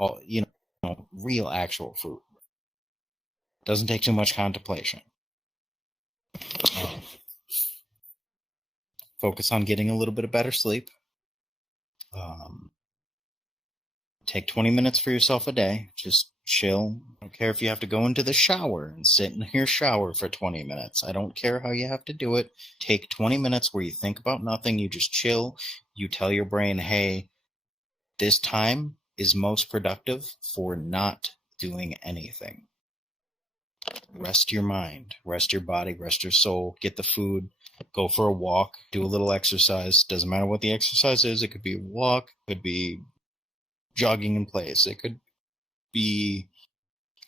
real actual food. Doesn't take too much contemplation. Focus on getting a little bit of better sleep. Take 20 minutes for yourself a day. Just chill. I don't care if you have to go into the shower and sit in your shower for 20 minutes. I don't care how you have to do it. Take 20 minutes where you think about nothing. You just chill. You tell your brain, hey, this time is most productive for not doing anything. Rest your mind, rest your body, rest your soul, get the food, go for a walk, do a little exercise. Doesn't matter what the exercise is. It could be a walk, it could be jogging in place. It could be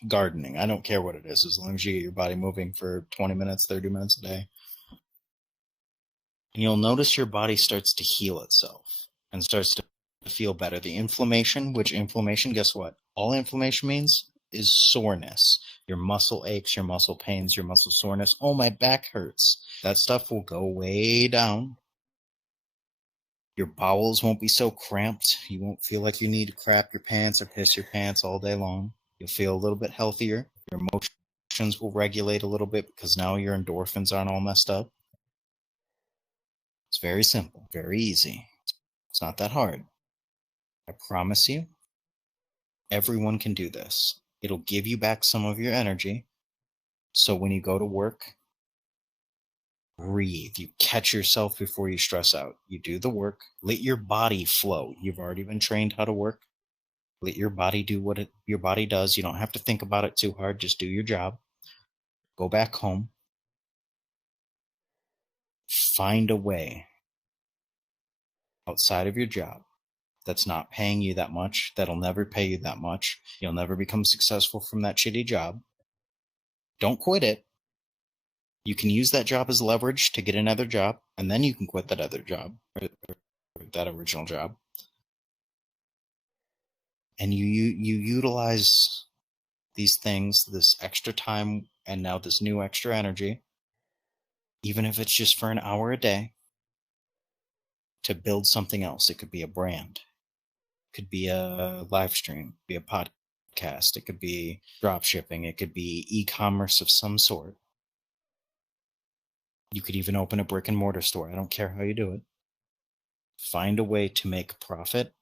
gardening. I don't care what it is, as long as you get your body moving for 20 minutes, 30 minutes a day. And you'll notice your body starts to heal itself and starts to feel better. The inflammation, which inflammation, guess what? All inflammation means is soreness. Your muscle aches, your muscle pains, your muscle soreness. Oh, my back hurts. That stuff will go way down. Your bowels won't be so cramped. You won't feel like you need to crap your pants or piss your pants all day long. You'll feel a little bit healthier. Your emotions will regulate a little bit because now your endorphins aren't all messed up. It's very simple, very easy. It's not that hard. I promise you, everyone can do this. It'll give you back some of your energy. So when you go to work, breathe. You catch yourself before you stress out. You do the work. Let your body flow. You've already been trained how to work. Let your body do what your body does. You don't have to think about it too hard. Just do your job. Go back home. Find a way outside of your job that's not paying you that much, that'll never pay you that much. You'll never become successful from that shitty job. Don't quit it. You can use that job as leverage to get another job, and then you can quit that other job, or that original job. And you utilize these things, this extra time, and now this new extra energy, even if it's just for an hour a day, to build something else. It could be a brand, it could be a live stream, it could be a podcast, it could be drop shipping, it could be e-commerce of some sort. You could even open a brick and mortar store. I don't care how you do it. Find a way to make profit.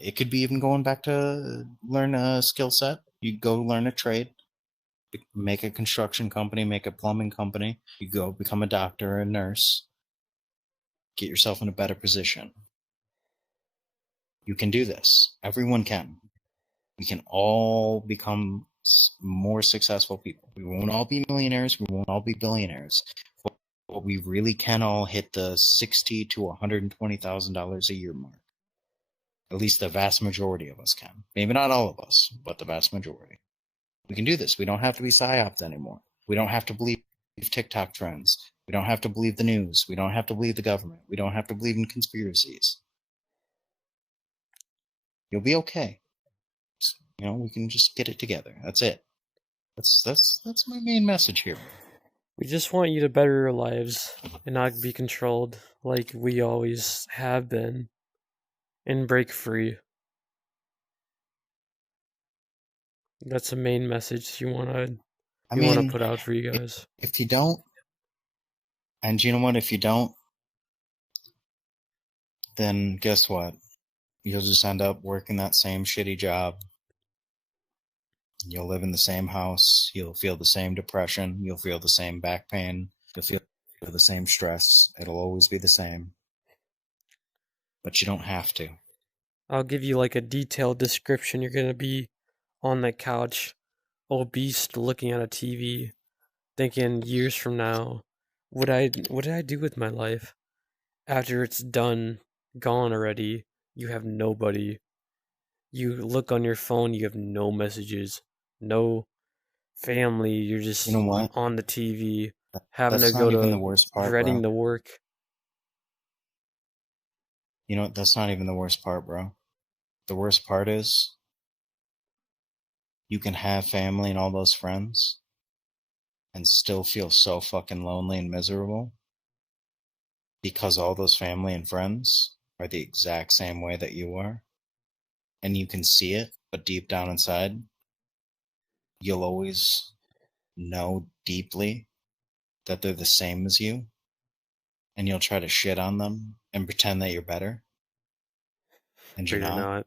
It could be even going back to learn a skill set. You go learn a trade, make a construction company, make a plumbing company. You go become a doctor or a nurse. Get yourself in a better position. You can do this. Everyone can. We can all become more successful people. We won't all be millionaires. We won't all be billionaires. But we really can all hit the $60,000 to $120,000 a year mark. At least the vast majority of us can. Maybe not all of us, but the vast majority. We can do this. We don't have to be psyoped anymore. We don't have to believe TikTok trends. We don't have to believe the news. We don't have to believe the government. We don't have to believe in conspiracies. You'll be okay. We can just get it together. That's it. That's my main message here. We just want you to better your lives and not be controlled like we always have been, and break free. That's the main message you want to put out for you guys. If you don't, and you know what, if you don't, then guess what? You'll just end up working that same shitty job. You'll live in the same house. You'll feel the same depression. You'll feel the same back pain. You'll feel the same stress. It'll always be the same. But you don't have to. I'll give you like a detailed description. You're going to be on the couch, obese, looking at a TV, thinking years from now, what did I do with my life? After it's done, gone already, you have nobody. You look on your phone, you have no messages, no family. You're just You know what? on the TV, having That's to go not even to the worst part, dreading bro. the work. You know what? That's not even the worst part, bro. The worst part is you can have family and all those friends and still feel so fucking lonely and miserable because all those family and friends are the exact same way that you are. And you can see it, but deep down inside, you'll always know deeply that they're the same as you. And you'll try to shit on them and pretend that you're better. And But you're you're not. not.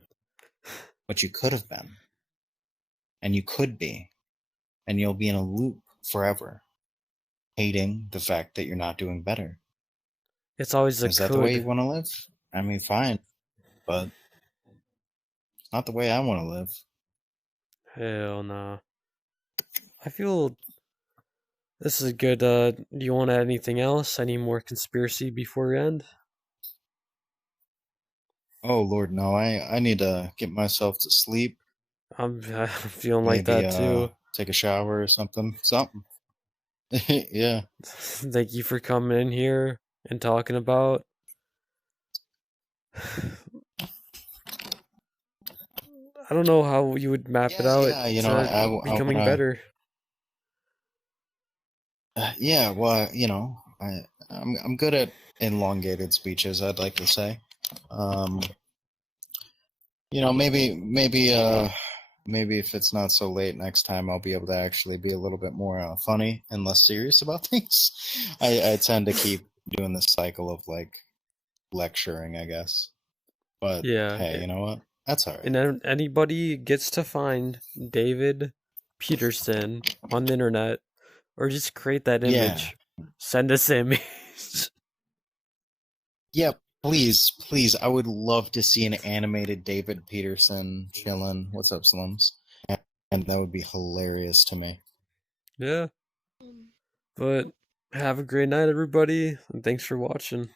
But you could have been. And you could be. And you'll be in a loop forever, hating the fact that you're not doing better. It's always a Is that the way you could. want to live? I mean, fine. But it's not the way I want to live. Hell nah. I feel this is good. Do you want to add anything else? Any more conspiracy before we end? Oh, Lord, no. I need to get myself to sleep. I'm feeling like Maybe that too. take a shower or something. Something. Yeah. Thank you for coming in here and talking about. I don't know how you would map it out Yeah, to I becoming want better. to. Yeah, well, I'm good at elongated speeches, I'd like to say. Maybe if it's not so late next time, I'll be able to actually be a little bit more funny and less serious about things. I tend to keep doing this cycle of like lecturing, I guess. But Yeah. hey, you know what? That's all right. And then anybody gets to find David Peterson on the internet or just create that image. Send us an image. Yeah, please. I would love to see an animated David Peterson chilling. What's up, Slums? And that would be hilarious to me. Yeah. But have a great night, everybody, and thanks for watching.